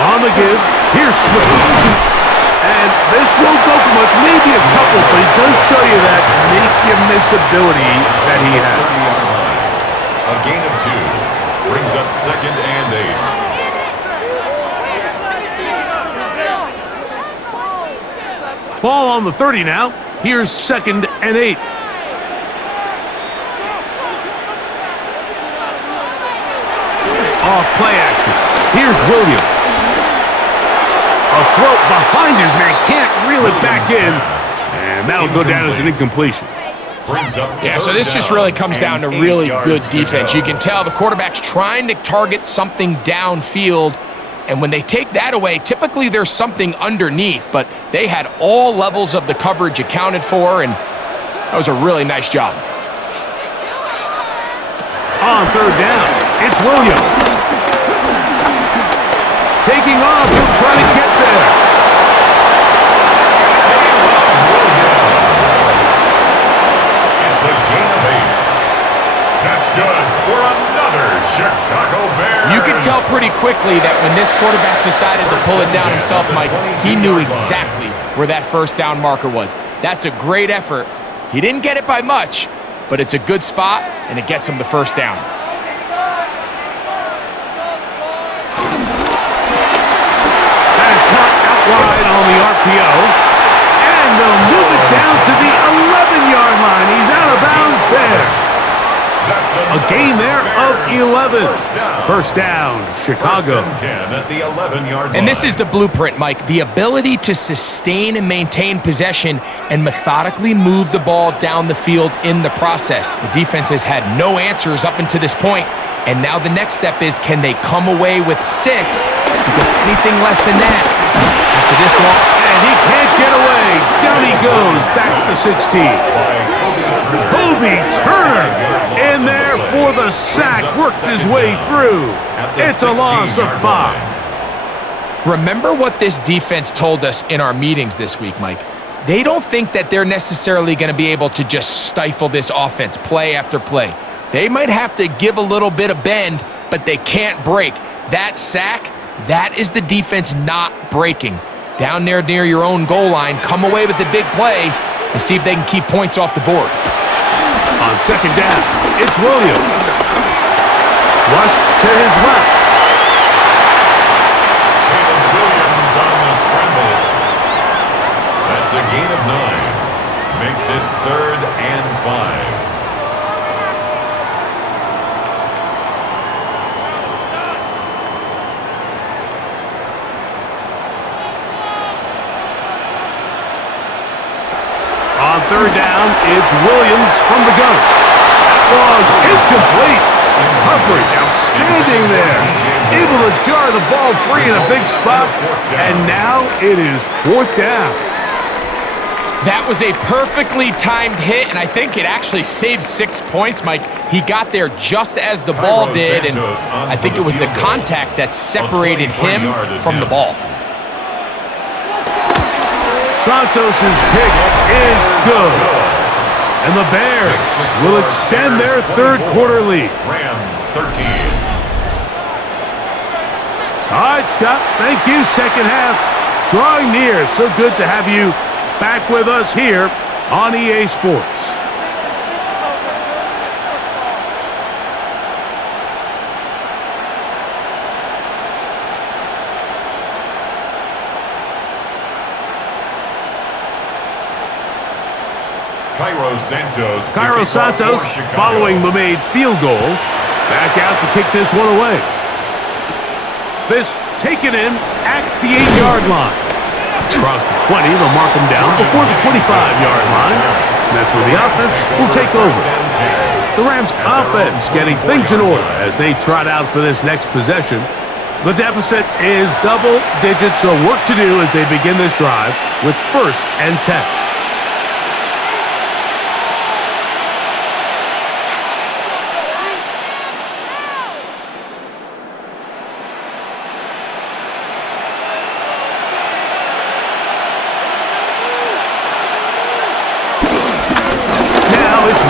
On on the give. Here's Swift. And this won't go for much, maybe a couple, but it does show you that make-you-miss ability that he has. A gain of 2 brings up 2nd and 8. Ball on the 30 now. Here's 2nd and 8. Off play action. Here's Williams. A throw behind his man, can't reel it back in, and that'll go down as an incompletion. Yeah, so this just really comes down to really good defense. You can tell the quarterback's trying to target something downfield, and when they take that away, typically there's something underneath, but they had all levels of the coverage accounted for, and that was a really nice job. On 3rd down, it's Williams. Taking off, he'll try to get there. It's a gain of 8. That's good for another Chicago Bears. You could tell pretty quickly that when this quarterback decided to pull it down himself, Mike, he knew exactly where that 1st down marker was. That's a great effort. He didn't get it by much, but it's a good spot, and it gets him the 1st down. Wide on the RPO, and they'll move it down to the 11-yard line. He's out of bounds there. A gain there of 11. First down, Chicago. 1st and 10 at the 11-yard line. And this is the blueprint, Mike. The ability to sustain and maintain possession and methodically move the ball down the field in the process. The defense has had no answers up until this point, and now the next step is, can they come away with 6? Because anything less than that, after this long, and he can't get away. Down he goes, back to the 16. Kobe Turner in there for the sack, worked his way through. It's a loss of 5. Remember what this defense told us in our meetings this week, Mike. They don't think that they're necessarily going to be able to just stifle this offense play after play. They might have to give a little bit of bend, but they can't break. That sack, that is the defense not breaking. Down there near your own goal line, come away with a big play and see if they can keep points off the board. On 2nd down, it's Williams. Flushed to his left. Williams on the scramble. That's a gain of 9. Makes it 3rd and 5. On 3rd down, it's Williams from the gun. That was incomplete. Coverage outstanding there. Able to jar the ball free in a big spot. And now it is 4th down. That was a perfectly timed hit, and I think it actually saved 6 points, Mike. He got there just as the ball did, and I think it was the contact that separated him from the ball. Santos' pick is good. And the Bears will extend their 3rd quarter lead. Rams 13. All right, Scott, thank you. 2nd half drawing near. So good to have you back with us here on EA Sports. Cairo Santos following the made field goal. Back out to kick this one away. This taken in at the 8-yard line. Across the 20, they'll mark him down before the 25-yard line. And that's where the offense will take over. The Rams offense getting things in order as they trot out for this next possession. The deficit is double digits, so work to do as they begin this drive with 1st and 10.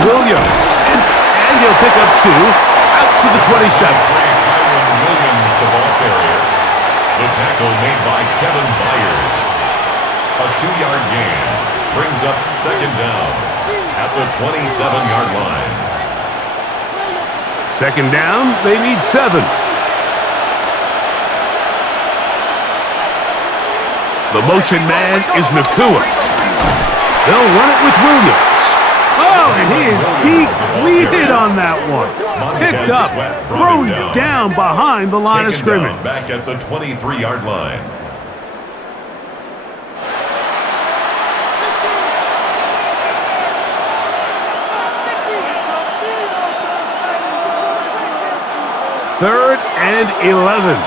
Williams, and he'll pick up 2 out to the 27. Williams, the ball carrier. The tackle made by Kevin Byard. A 2-yard gain brings up second down at the 27-yard line. Second down, they need 7. The motion man is Nakua. They'll run it with Williams. Oh, and he is depleted on that one. Picked up, thrown down behind the line of scrimmage. Back at the 23-yard line. Third and 11.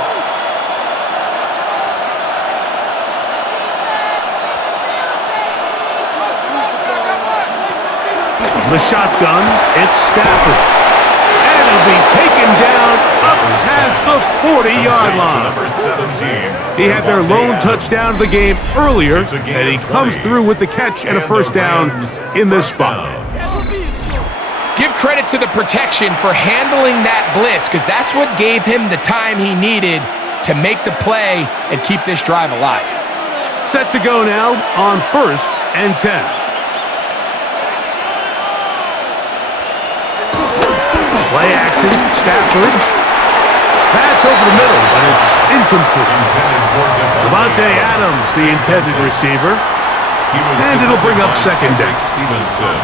The shotgun, it's Stafford. And he'll be taken down up past the 40-yard line. Number 17. He had their lone touchdown of the game earlier, and he comes through with the catch and a first down in this spot. Give credit to the protection for handling that blitz, because that's what gave him the time he needed to make the play and keep this drive alive. Set to go now on 1st and 10. Play action, Stafford. That's over the middle, but it's incomplete. Devontae Adams, the intended receiver. And it'll bring up second down. Stevenson.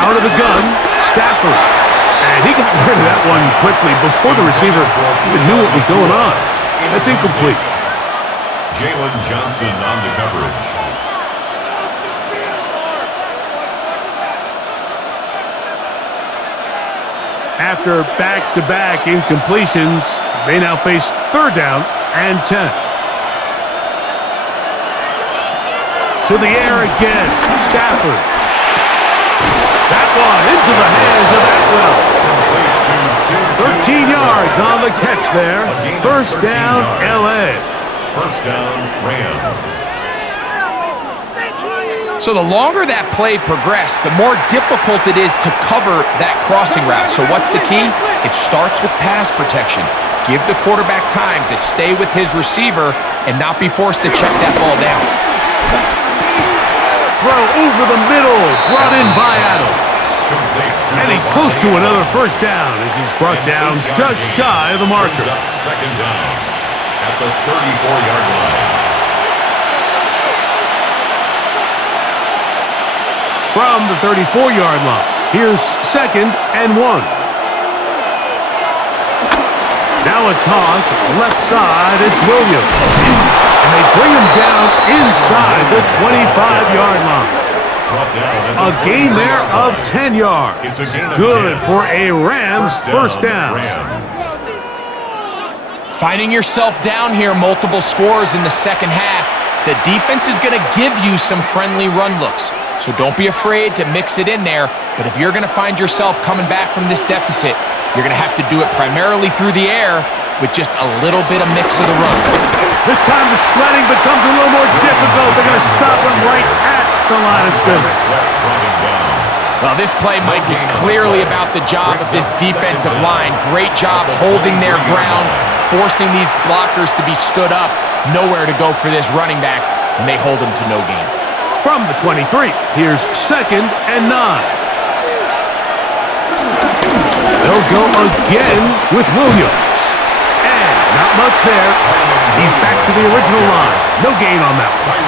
Out of the gun, Stafford. And he got rid of that one quickly before the receiver even knew what was going on. That's incomplete. Jalen Johnson on the coverage. After back-to-back incompletions, they now face 3rd down and 10. To the air again, Stafford. That one into the hands of Atwell. 13 yards on the catch there. First down, L.A. First down, Rams. So the longer that play progressed, the more difficult it is to cover that crossing route. So what's the key? It starts with pass protection. Give the quarterback time to stay with his receiver and not be forced to check that ball down. Throw over the middle, brought in by Adams. And he's close to another first down as he's brought down just shy of the marker. Second down at the 34-yard line. From the 34-yard line, here's 2nd and 1. Now a toss, left side, it's Williams. And they bring him down inside the 25-yard line. A gain there of 10 yards. Good for a Rams first down. Finding yourself down here, multiple scores in the second half. The defense is going to give you some friendly run looks. So don't be afraid to mix it in there. But if you're going to find yourself coming back from this deficit, you're going to have to do it primarily through the air with just a little bit of mix of the run. This time the sledding becomes a little more difficult. They're going to stop him right at the line of scrimmage. Well, this play, Mike, was clearly about the job of this defensive line. Great job holding their ground, forcing these blockers to be stood up. Nowhere to go for this running back, and they hold him to no gain. From the 23, here's 2nd and 9. They'll go again with Williams. And not much there. He's back to the original line. No gain on that one.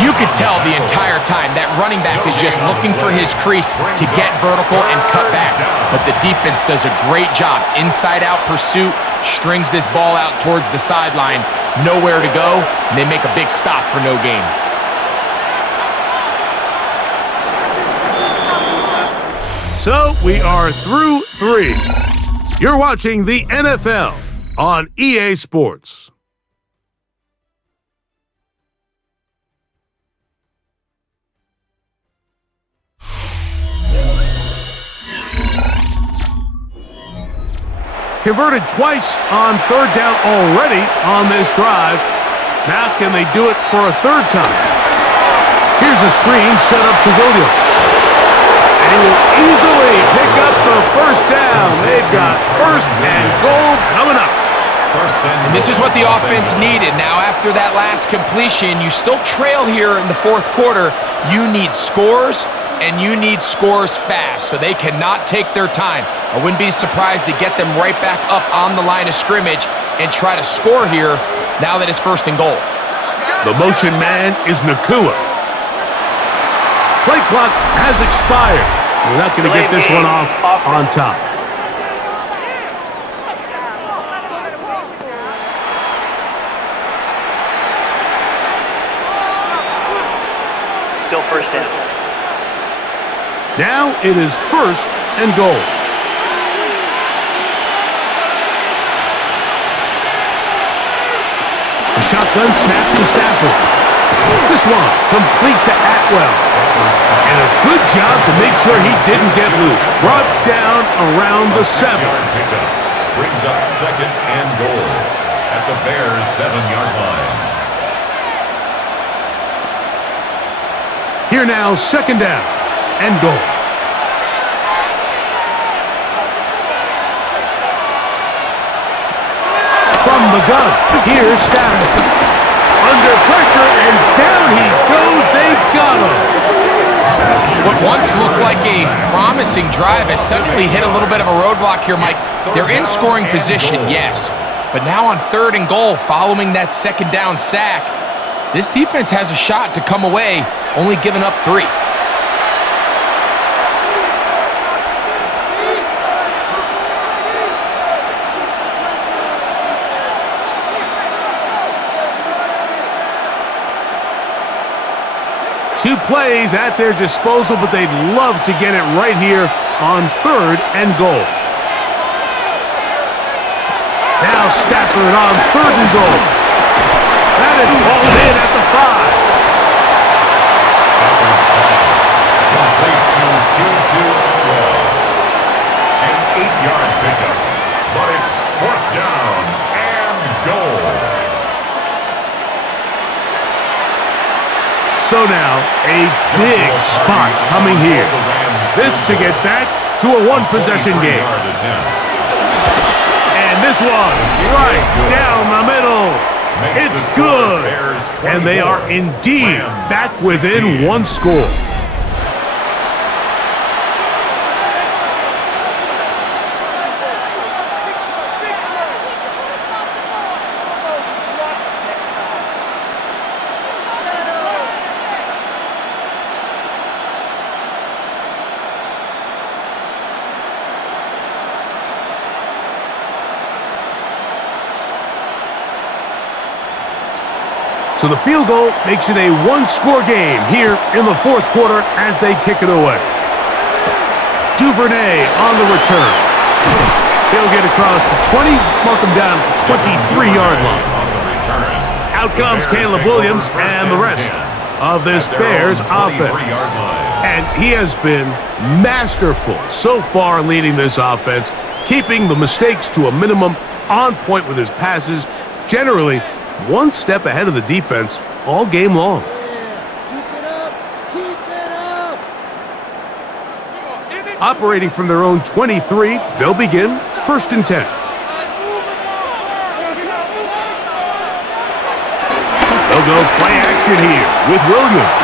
You could tell the entire time that running back is just looking for his crease to get vertical and cut back. But the defense does a great job. Inside-out pursuit, strings this ball out towards the sideline. Nowhere to go, and they make a big stop for no gain. So we are through 3. You're watching the NFL on EA Sports. Converted twice on 3rd down already on this drive. Now can they do it for a third time? Here's a screen set up to Williams. And he will easily pick up the first down. They've got first and goal coming up. And this is what the offense needed. Now, after that last completion, you still trail here in the fourth quarter. You need scores, and you need scores fast, so they cannot take their time. I wouldn't be surprised to get them right back up on the line of scrimmage and try to score here now that it's first and goal. The motion man is Nakua. Play clock has expired. We're not going to get this one off on top. Still first down. Now it is first and goal. A shotgun snap to Stafford. This one complete to Atwell. And a good job to make sure he didn't get loose. Brought down around the 7. Brings up second and goal at the Bears' 7-yard line. Here now, second down and goal. From the gun, here's Stafford. Under pressure, and down he goes. They got him. What once looked like a promising drive has suddenly hit a little bit of a roadblock here, Mike. They're in scoring position, yes. But now on third and goal, following that second down sack, this defense has a shot to come away, only giving up 3. Two plays at their disposal, but they'd love to get it right here on third and goal. Now Stafford on third and goal. That is hauled in at the 5. Stafford's pass complete to Tutu Atwell. An 8-yard pickup, but it's fourth down and goal. So now, a big spot coming here. This to get back to a one-possession game. And this one, right down the middle. It's good. And they are indeed back within one score. So the field goal makes it a one-score game here in the fourth quarter as they kick it away. Duvernay on the return. He'll get across the 20, mark him down at the 23-yard line. Out comes Caleb Williams and the rest of this Bears offense. And he has been masterful so far leading this offense, keeping the mistakes to a minimum, on point with his passes, generally one step ahead of the defense all game long. Keep it up! Keep it up! Operating from their own 23, they'll begin first and 10. They'll go play action here with Williams.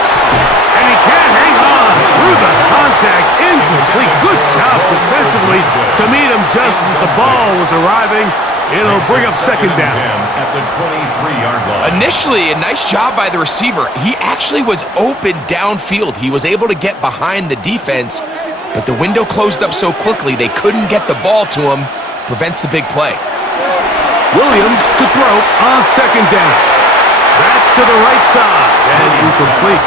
And he can't hang on through the contact. Incomplete. Good job defensively to meet him just as the ball was arriving. It'll bring up second down. At the 23-yard line. Initially, a nice job by the receiver. He actually was open downfield. He was able to get behind the defense, but the window closed up so quickly they couldn't get the ball to him. Prevents the big play. Williams to throw on second down. That's to the right side, and incomplete.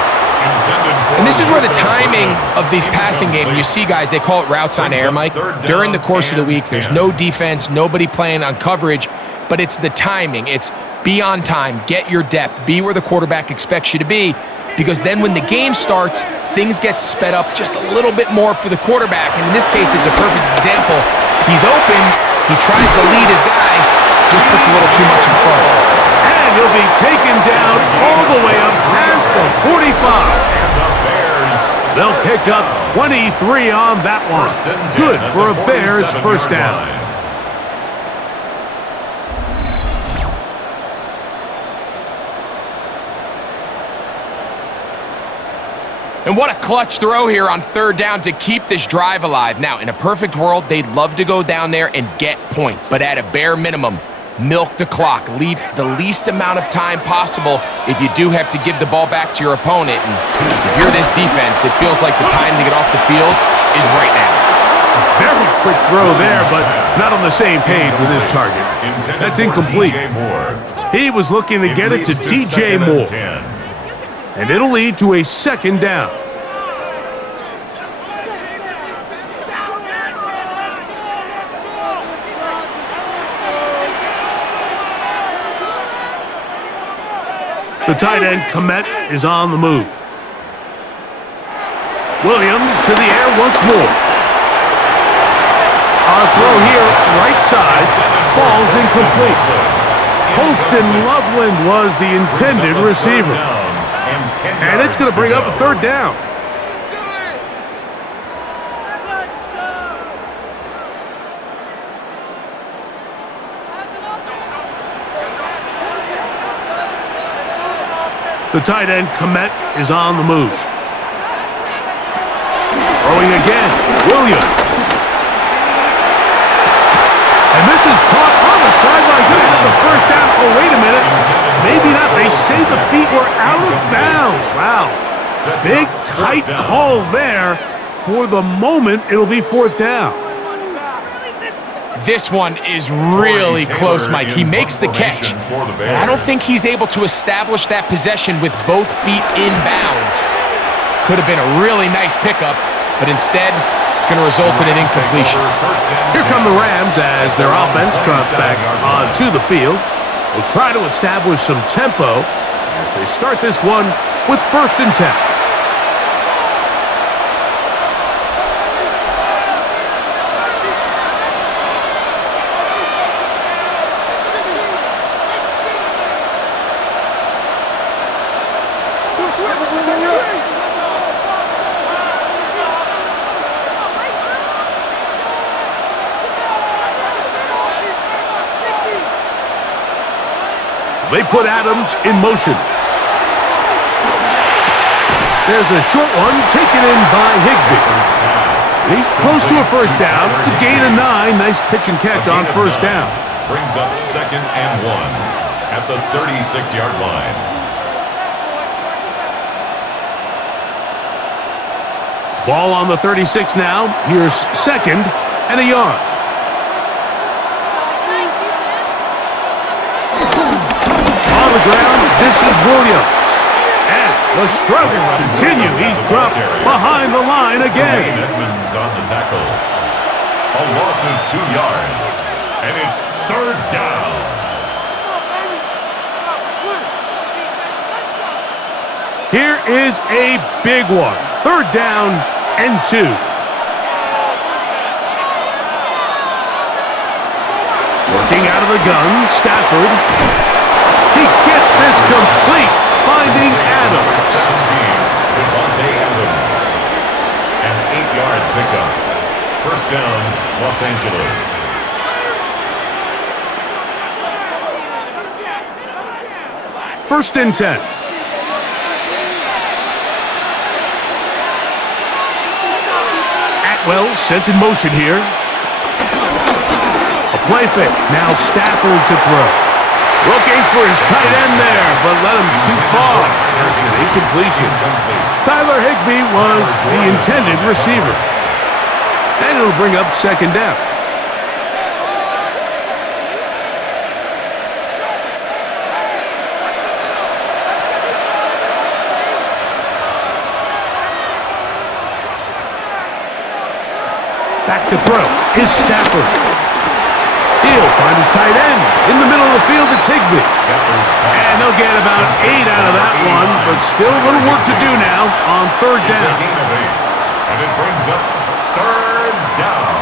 And this is where the timing of these passing games, you see guys, they call it routes on air, Mike. During the course of the week, there's no defense, nobody playing on coverage, but it's the timing. It's be on time, get your depth, be where the quarterback expects you to be, because then when the game starts, things get sped up just a little bit more for the quarterback. And in this case, it's a perfect example. He's open, he tries to lead his guy, just puts a little too much in front of him. And And he'll be taken down all the way up past the 45. They'll pick up 23 on that one. Good for a Bears first down. And what a clutch throw here on third down to keep this drive alive. Now, in a perfect world, they'd love to go down there and get points. But at a bare minimum, milk the clock. Leave the least amount of time possible if you do have to give the ball back to your opponent. And if you're this defense, it feels like the time to get off the field is right now. Very quick throw there, but not on the same page with his target. That's incomplete. He was looking to get it to DJ Moore. And it'll lead to a second down. The tight end, Komet, is on the move. Williams to the air once more. Our throw here, right side, falls incomplete. Holston Loveland was the intended receiver. And it's going to bring up a third down. The tight end, Komet, is on the move. Throwing again, Williams. And this is caught on the sideline. Good for the first down. Oh, wait a minute. Maybe not. They say the feet were out of bounds. Wow. Big, tight call there. For the moment, it'll be fourth down. This one is really close, Mike. He makes the catch, but I don't think he's able to establish that possession with both feet in bounds. Could have been a really nice pickup, but instead, it's going to result in an incompletion. Here come the Rams as their offense trots back onto the field. They'll try to establish some tempo as they start this one with 1st and 10. They put Adams in motion. There's a short one taken in by Higbee. He's close to a first down to gain a 9. Nice pitch and catch on first down. Brings up 2nd and 1 at the 36-yard line. Ball on the 36 now. Here's 2nd and a yard. On the ground, this is Williams. And the struggles continue. He's dropped behind the line again. Edmonds on the tackle. A loss of 2 yards. And it's 3rd down. Here is a big one. 3rd down and 2. Working out of the gun, Stafford. He gets this complete, finding Adams. 17, Devontae Adams. An 8-yard pickup. 1st down, Los Angeles. First and 10. Atwell sent in motion here. A play fake. Now Stafford to throw. Looking for his tight end there, but let him too far. That's an incompletion. Tyler Higbee was the intended receiver. And it'll bring up 2nd down. Back to throw is Stafford. He'll find his tight end in the middle of the field to Higbee. And they'll get about 8 out of that one, but still a little work to do now on 3rd down. And it brings up 3rd down.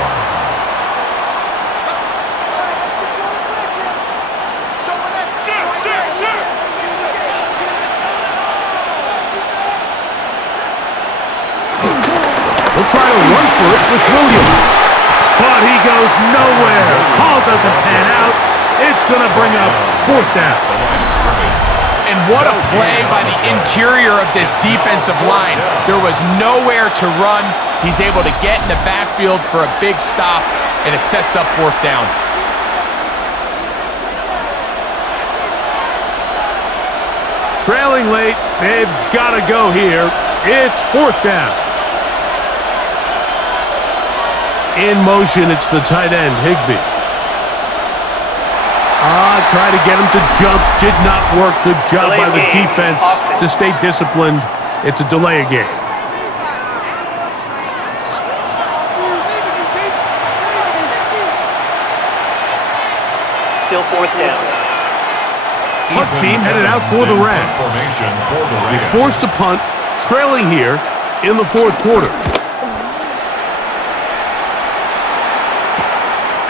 with Williams. But he goes nowhere. Call doesn't pan out. It's going to bring up fourth down. And what a play by the interior of this defensive line. There was nowhere to run. He's able to get in the backfield for a big stop, and it sets up fourth down. Trailing late, they've got to go here. It's fourth down. In motion, it's the tight end, Higbee. Try to get him to jump. Did not work. Good job by the defense to stay disciplined. It's a delay game. Still fourth down. Punt team headed out for the Rams. They forced a punt, trailing here in the fourth quarter.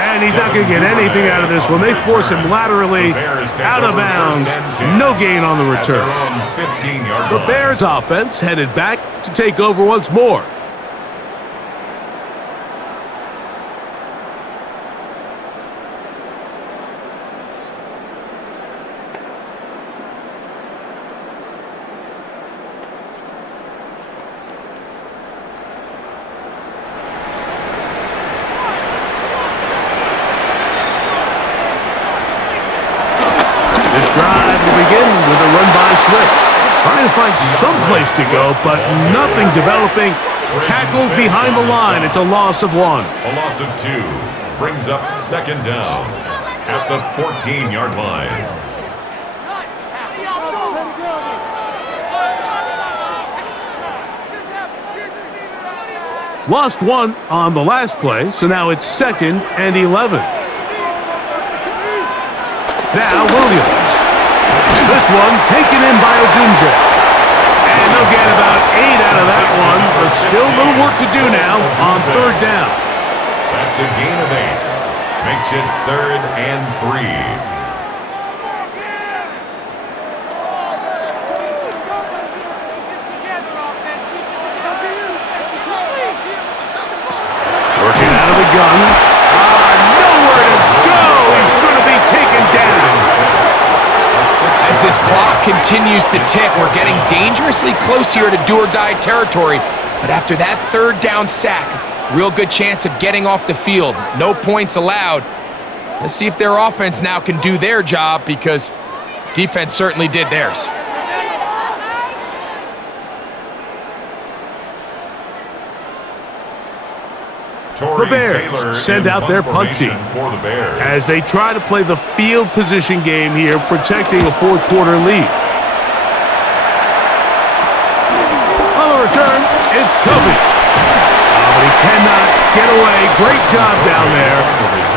And he's not going to get anything out of this one. They force him laterally out of bounds. No gain on the return. The Bears offense headed back to take over once more. Drive will begin with a run by Swift. Trying to find some place to go, but nothing developing. Tackled behind the line. It's a loss of 1. A loss of 2 brings up second down at the 14-yard line. Lost 1 on the last play, so now it's 2nd and 11. Now Williams. This one taken in by Odunze. And they'll get about 8 out of that one, but still a little work to do now on third down. That's a gain of 8. Makes it 3rd and 3. Working out of the gun. Nowhere to go. He's going to be taken down. As this clock continues to tick, we're getting dangerously close here to do-or-die territory. But after that third down sack, real good chance of getting off the field. No points allowed. Let's see if their offense now can do their job, because defense certainly did theirs. The Bears send out their punt team as they try to play the field position game here, protecting a fourth quarter lead. On the return, it's Kobe. But he cannot get away. Great job down there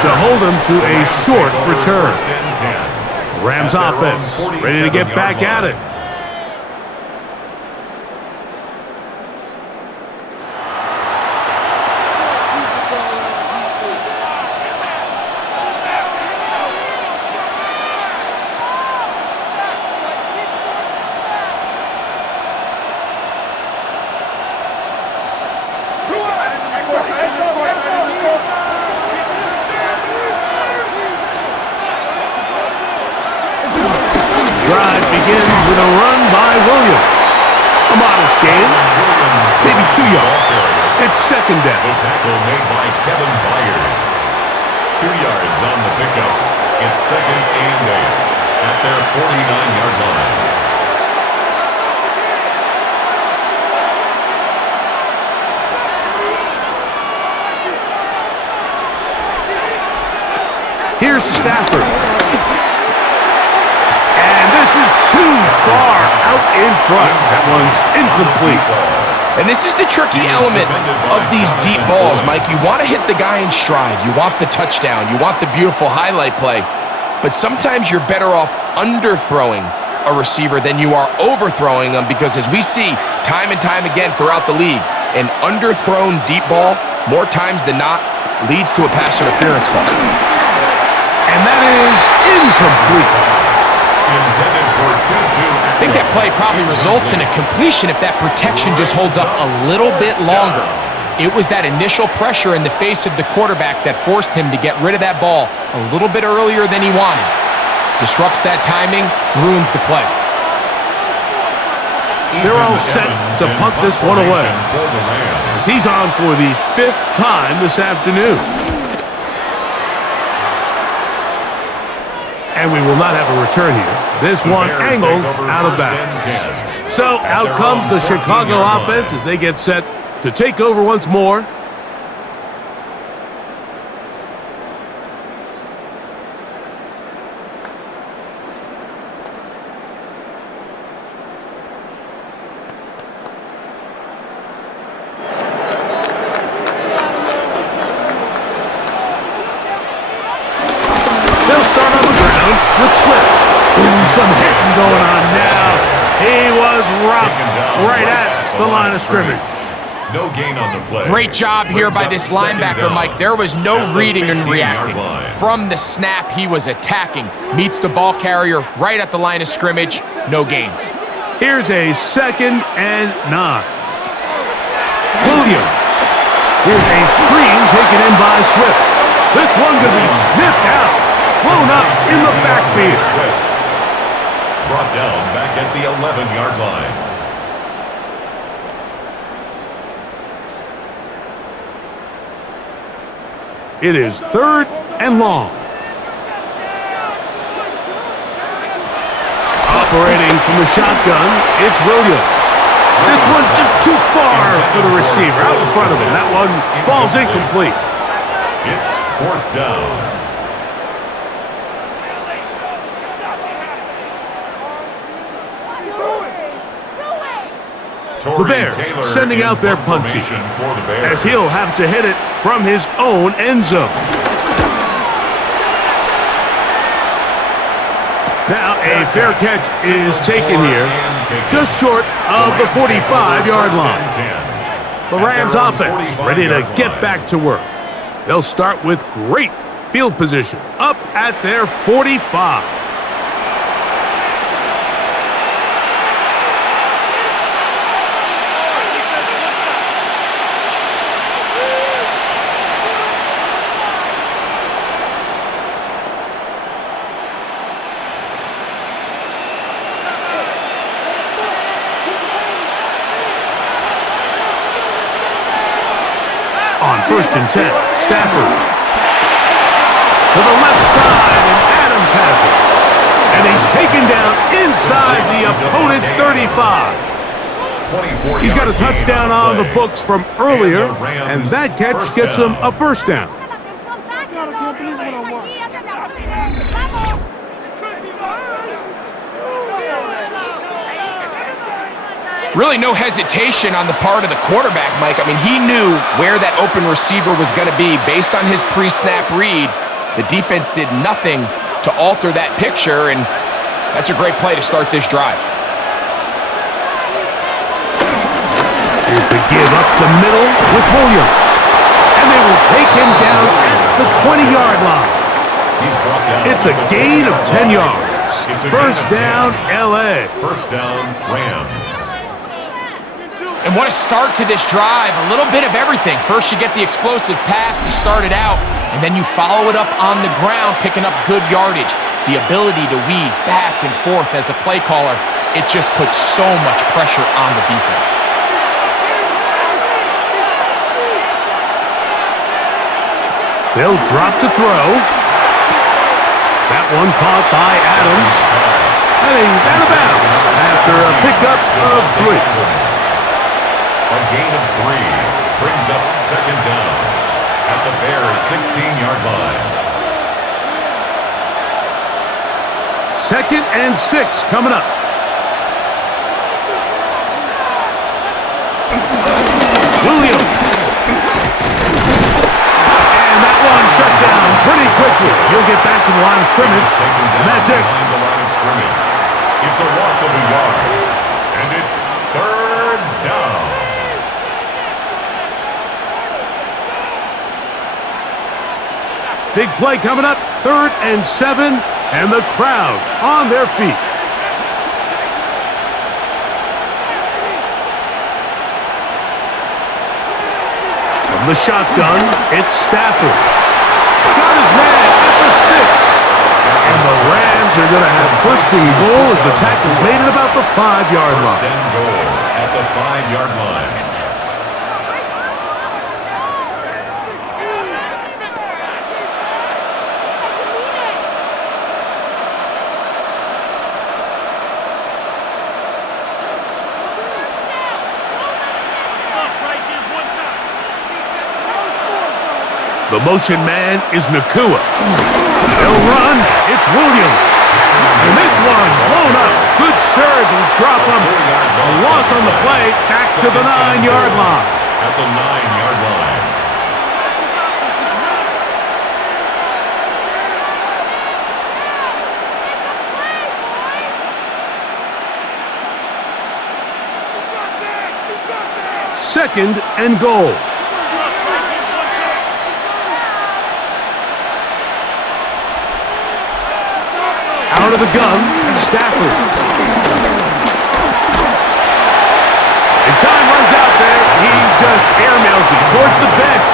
to hold him to a short return. Rams offense ready to get back at it. Drive begins with a run by Williams. A modest gain, maybe 2 yards. It's second down. The tackle made by Kevin Byard. 2 yards on the pickup. It's 2nd and 8 at their 49-yard line. Here's Stafford. This is too far out in front. That one's incomplete. And this is the tricky element of these deep balls, Mike. You want to hit the guy in stride. You want the touchdown. You want the beautiful highlight play. But sometimes you're better off underthrowing a receiver than you are overthrowing them, because as we see time and time again throughout the league, an underthrown deep ball, more times than not, leads to a pass interference call. And that is incomplete. I think that play probably results in a completion if that protection just holds up a little bit longer. It was that initial pressure in the face of the quarterback that forced him to get rid of that ball a little bit earlier than he wanted. Disrupts that timing, ruins the play. They're all set to punt this one away. He's on for the 5th time this afternoon. And we will not have a return here. This one angled out of bounds. So out comes the Chicago offense as they get set to take over once more. They'll start on the ground with Swift. Ooh, some hitting going on now. He was rocked right at the line of scrimmage. No gain on the play. Great job here by this linebacker, Mike. There was no reading and reacting. From the snap, he was attacking. Meets the ball carrier right at the line of scrimmage. No gain. Here's a 2nd and 9. Williams. Here's a screen taken in by Swift. This one could be sniffed out. Blown up in the backfield. Swift. Brought down back at the 11-yard line. It is 3rd and long. Operating from the shotgun, it's Williams. This one just too far for the receiver, out in front of him. That one falls incomplete. It's 4th down. The Bears sending out their punt team as he'll have to hit it from his own end zone. Now a fair catch is taken here, just short of the 45-yard line. The Rams offense ready to get back to work. They'll start with great field position up at their 45. On 1st and 10, Stafford. To the left side, and Adams has it. And he's taken down inside the opponent's 35. He's got a touchdown on the books from earlier, and that catch gets him a 1st down. Really no hesitation on the part of the quarterback, Mike. I mean, he knew where that open receiver was going to be based on his pre-snap read. The defense did nothing to alter that picture, and that's a great play to start this drive. Here's the give up the middle with Williams. And they will take him down at the 20-yard line. It's a gain of 10 yards. 1st down, L.A. 1st down, Rams. And what a start to this drive. A little bit of everything. First, you get the explosive pass to start it out, and then you follow it up on the ground, picking up good yardage. The ability to weave back and forth as a play caller, it just puts so much pressure on the defense. They'll drop to throw. That one caught by Adams. And he's out of bounds after a pickup of 3. A gain of 3 brings up 2nd down at the Bears' 16-yard line. 2nd and 6 coming up. Williams. And that one shut down pretty quickly. He'll get back to the line of scrimmage, and that's it. The line of scrimmage. It's a loss of a yard, and it's 3rd down. Big play coming up, 3rd and 7, and the crowd on their feet. the shotgun, it's Stafford. Got his man at the 6. And the Rams are going to have first and goal as the tackle's made at about the 5-yard line. First and goal at the 5-yard line. The motion man is Nakua. They'll run. It's Williams. And this one blown up. Good serve will drop him. A loss on the play. Back to the 9-yard line. At the 9-yard line. Second and goal. Out of the gun, Stafford. And time runs out there. He's just airmails it towards the bench.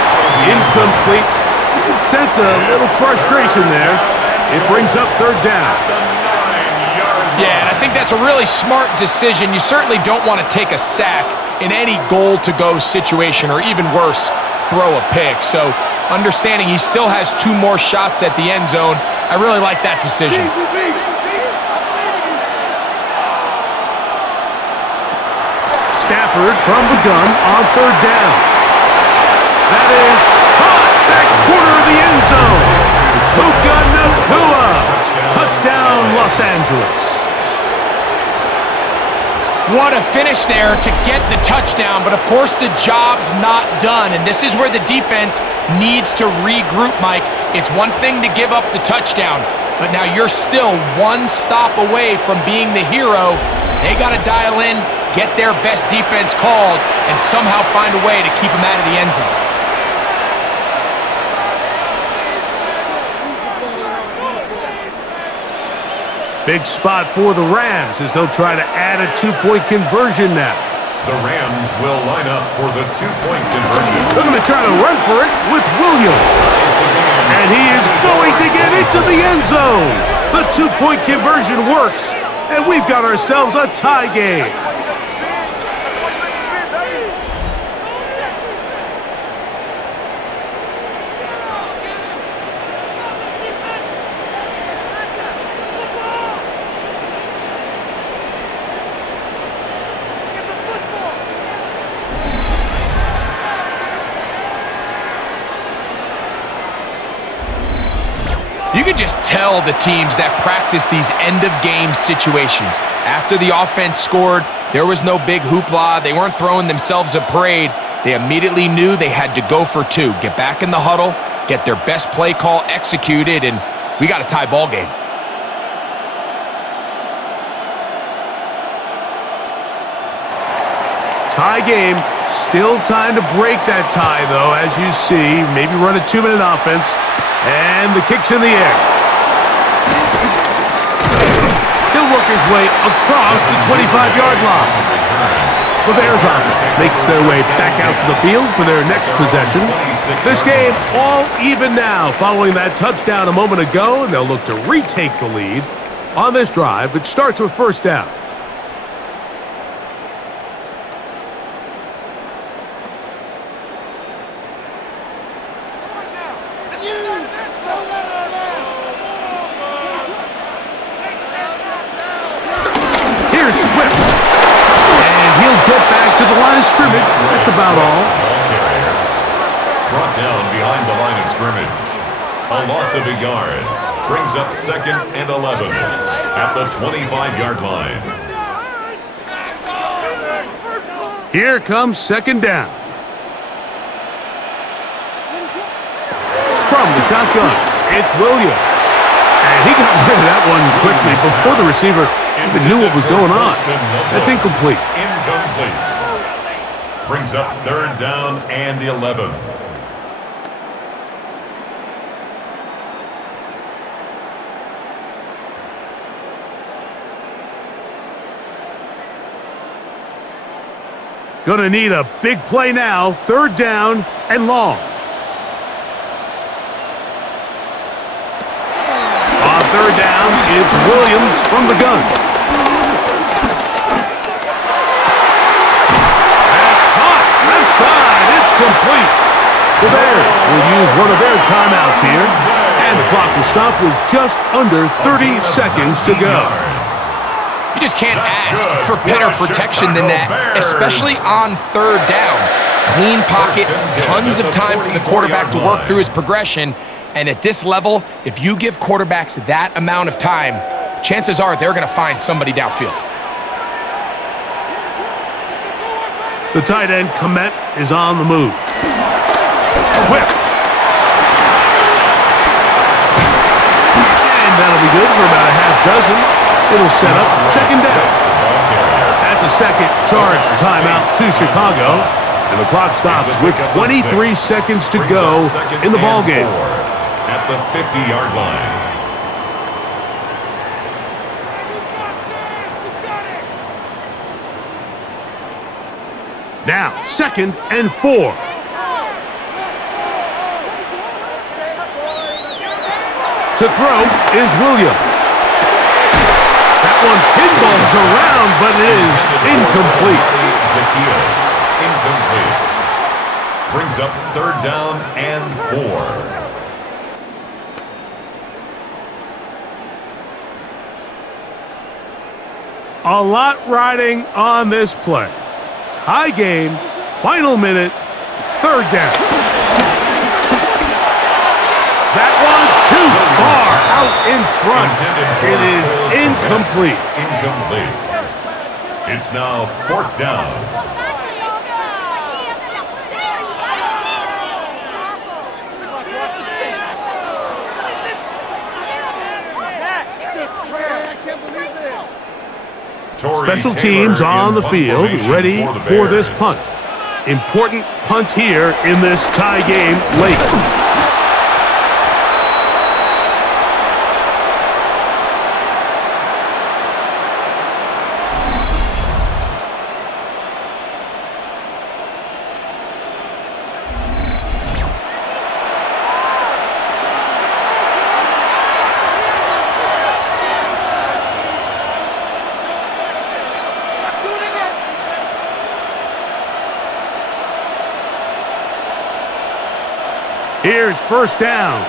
Incomplete. You can sense a little frustration there. It brings up third down. Yeah, and I think that's a really smart decision. You certainly don't want to take a sack in any goal-to-go situation, or even worse, throw a pick. So understanding he still has 2 more shots at the end zone, I really like that decision. Stafford from the gun on third down. That is caught at corner of the end zone. Puka Nakua. Touchdown, Los Angeles. What a finish there to get the touchdown, but of course the job's not done, and this is where the defense needs to regroup, Mike. It's one thing to give up the touchdown, but now you're still one stop away from being the hero. They got to dial in, get their best defense called, and somehow find a way to keep them out of the end zone. Big spot for the Rams as they'll try to add a 2-point conversion now. The Rams will line up for the 2-point conversion. They're going to try to run for it with Williams. And he is going to get into the end zone. The 2-point conversion works, and we've got ourselves a tie game. You can just tell the teams that practice these end-of-game situations. After the offense scored, there was no big hoopla. They weren't throwing themselves a parade. They immediately knew they had to go for 2. Get back in the huddle, get their best play call executed, and we got a tie ball game. Tie game. Still time to break that tie, though, as you see. Maybe run a 2-minute offense. And the kick's in the air. He'll work his way across the 25-yard line. The Bears offense makes their way back out to the field for their next possession. This game all even now following that touchdown a moment ago, and they'll look to retake the lead on this drive, which starts with first down. Scrimmage. That's about all. Brought down behind the line of scrimmage. A loss of a yard. Brings up 2nd and 11 at the 25-yard line. Here comes second down. From the shotgun, it's Williams. And he got rid of that one quickly before the receiver even knew what was going on. That's incomplete. Incomplete. Brings up 3rd down and 11. Gonna need a big play now. 3rd down and long. On 3rd down, it's Williams from the gun. That's caught. Left side. It's complete. The Bears will use one of their timeouts here. And the clock will stop with just under 30 seconds to go. You just can't ask for better protection than that, especially on 3rd down. Clean pocket, tons of time for the quarterback to work through his progression. And at this level, if you give quarterbacks that amount of time, chances are they're going to find somebody downfield. The tight end, Komet, is on the move. Swift. And that'll be good for about a half dozen. It'll set up 2nd down. That's a second charge timeout to Chicago. And the clock stops with 23 seconds to go in the ballgame. At the 50-yard line. Now, 2nd and 4. To throw is Williams. That one pinballs around, but it is incomplete. Zacchaeus, incomplete. Brings up 3rd down and 4. A lot riding on this play. Tie game, final minute, 3rd down. That one too far out in front. It is incomplete. Incomplete. It's now 4th down. Special teams on the field, ready for this punt. Important punt here in this tie game late. Here's 1st down.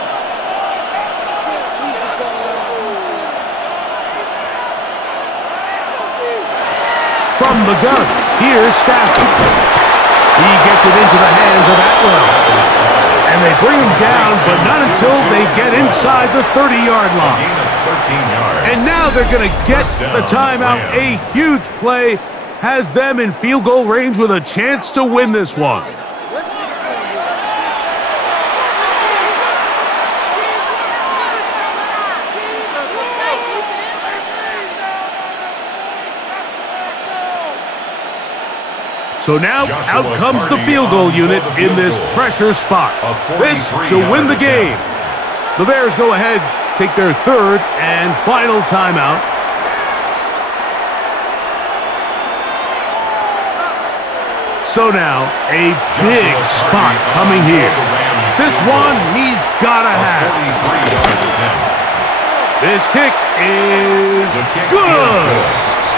From the gun, here's Stafford. He gets it into the hands of Atwell. And they bring him down, but not until they get inside the 30-yard line. And now they're going to get the timeout. A huge play has them in field goal range with a chance to win this one. So now out comes the field goal unit in this pressure spot. This to win the game. The Bears go ahead, take their 3rd and final timeout. So now a big spot coming here. This one he's got to have. This kick is good.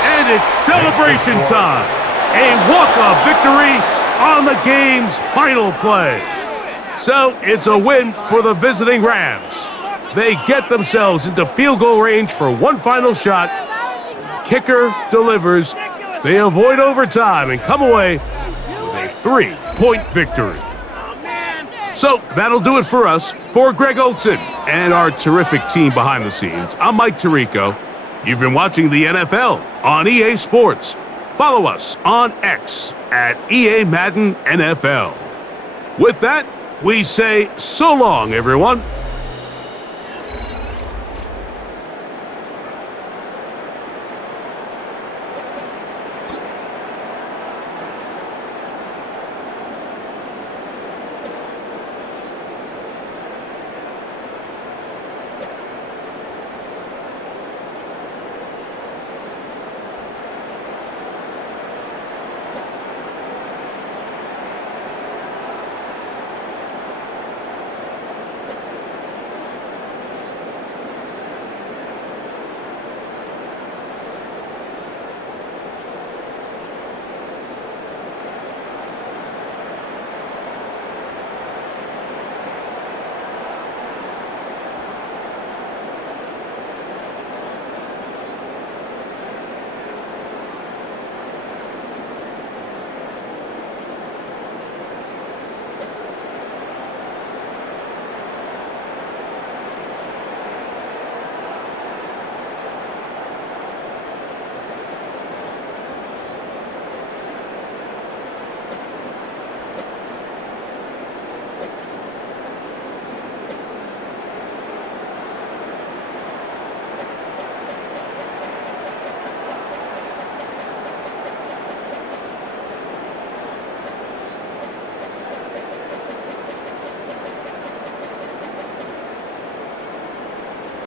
And it's celebration time. A walk-off victory on the game's final play. So it's a win for the visiting Rams. They get themselves into field goal range for one final shot. Kicker delivers. They avoid overtime and come away with a 3-point victory. So that'll do it for us. For Greg Olson and our terrific team behind the scenes, I'm Mike Tirico. You've been watching the NFL on EA Sports. Follow us on X at EA Madden NFL. With that, we say so long, everyone.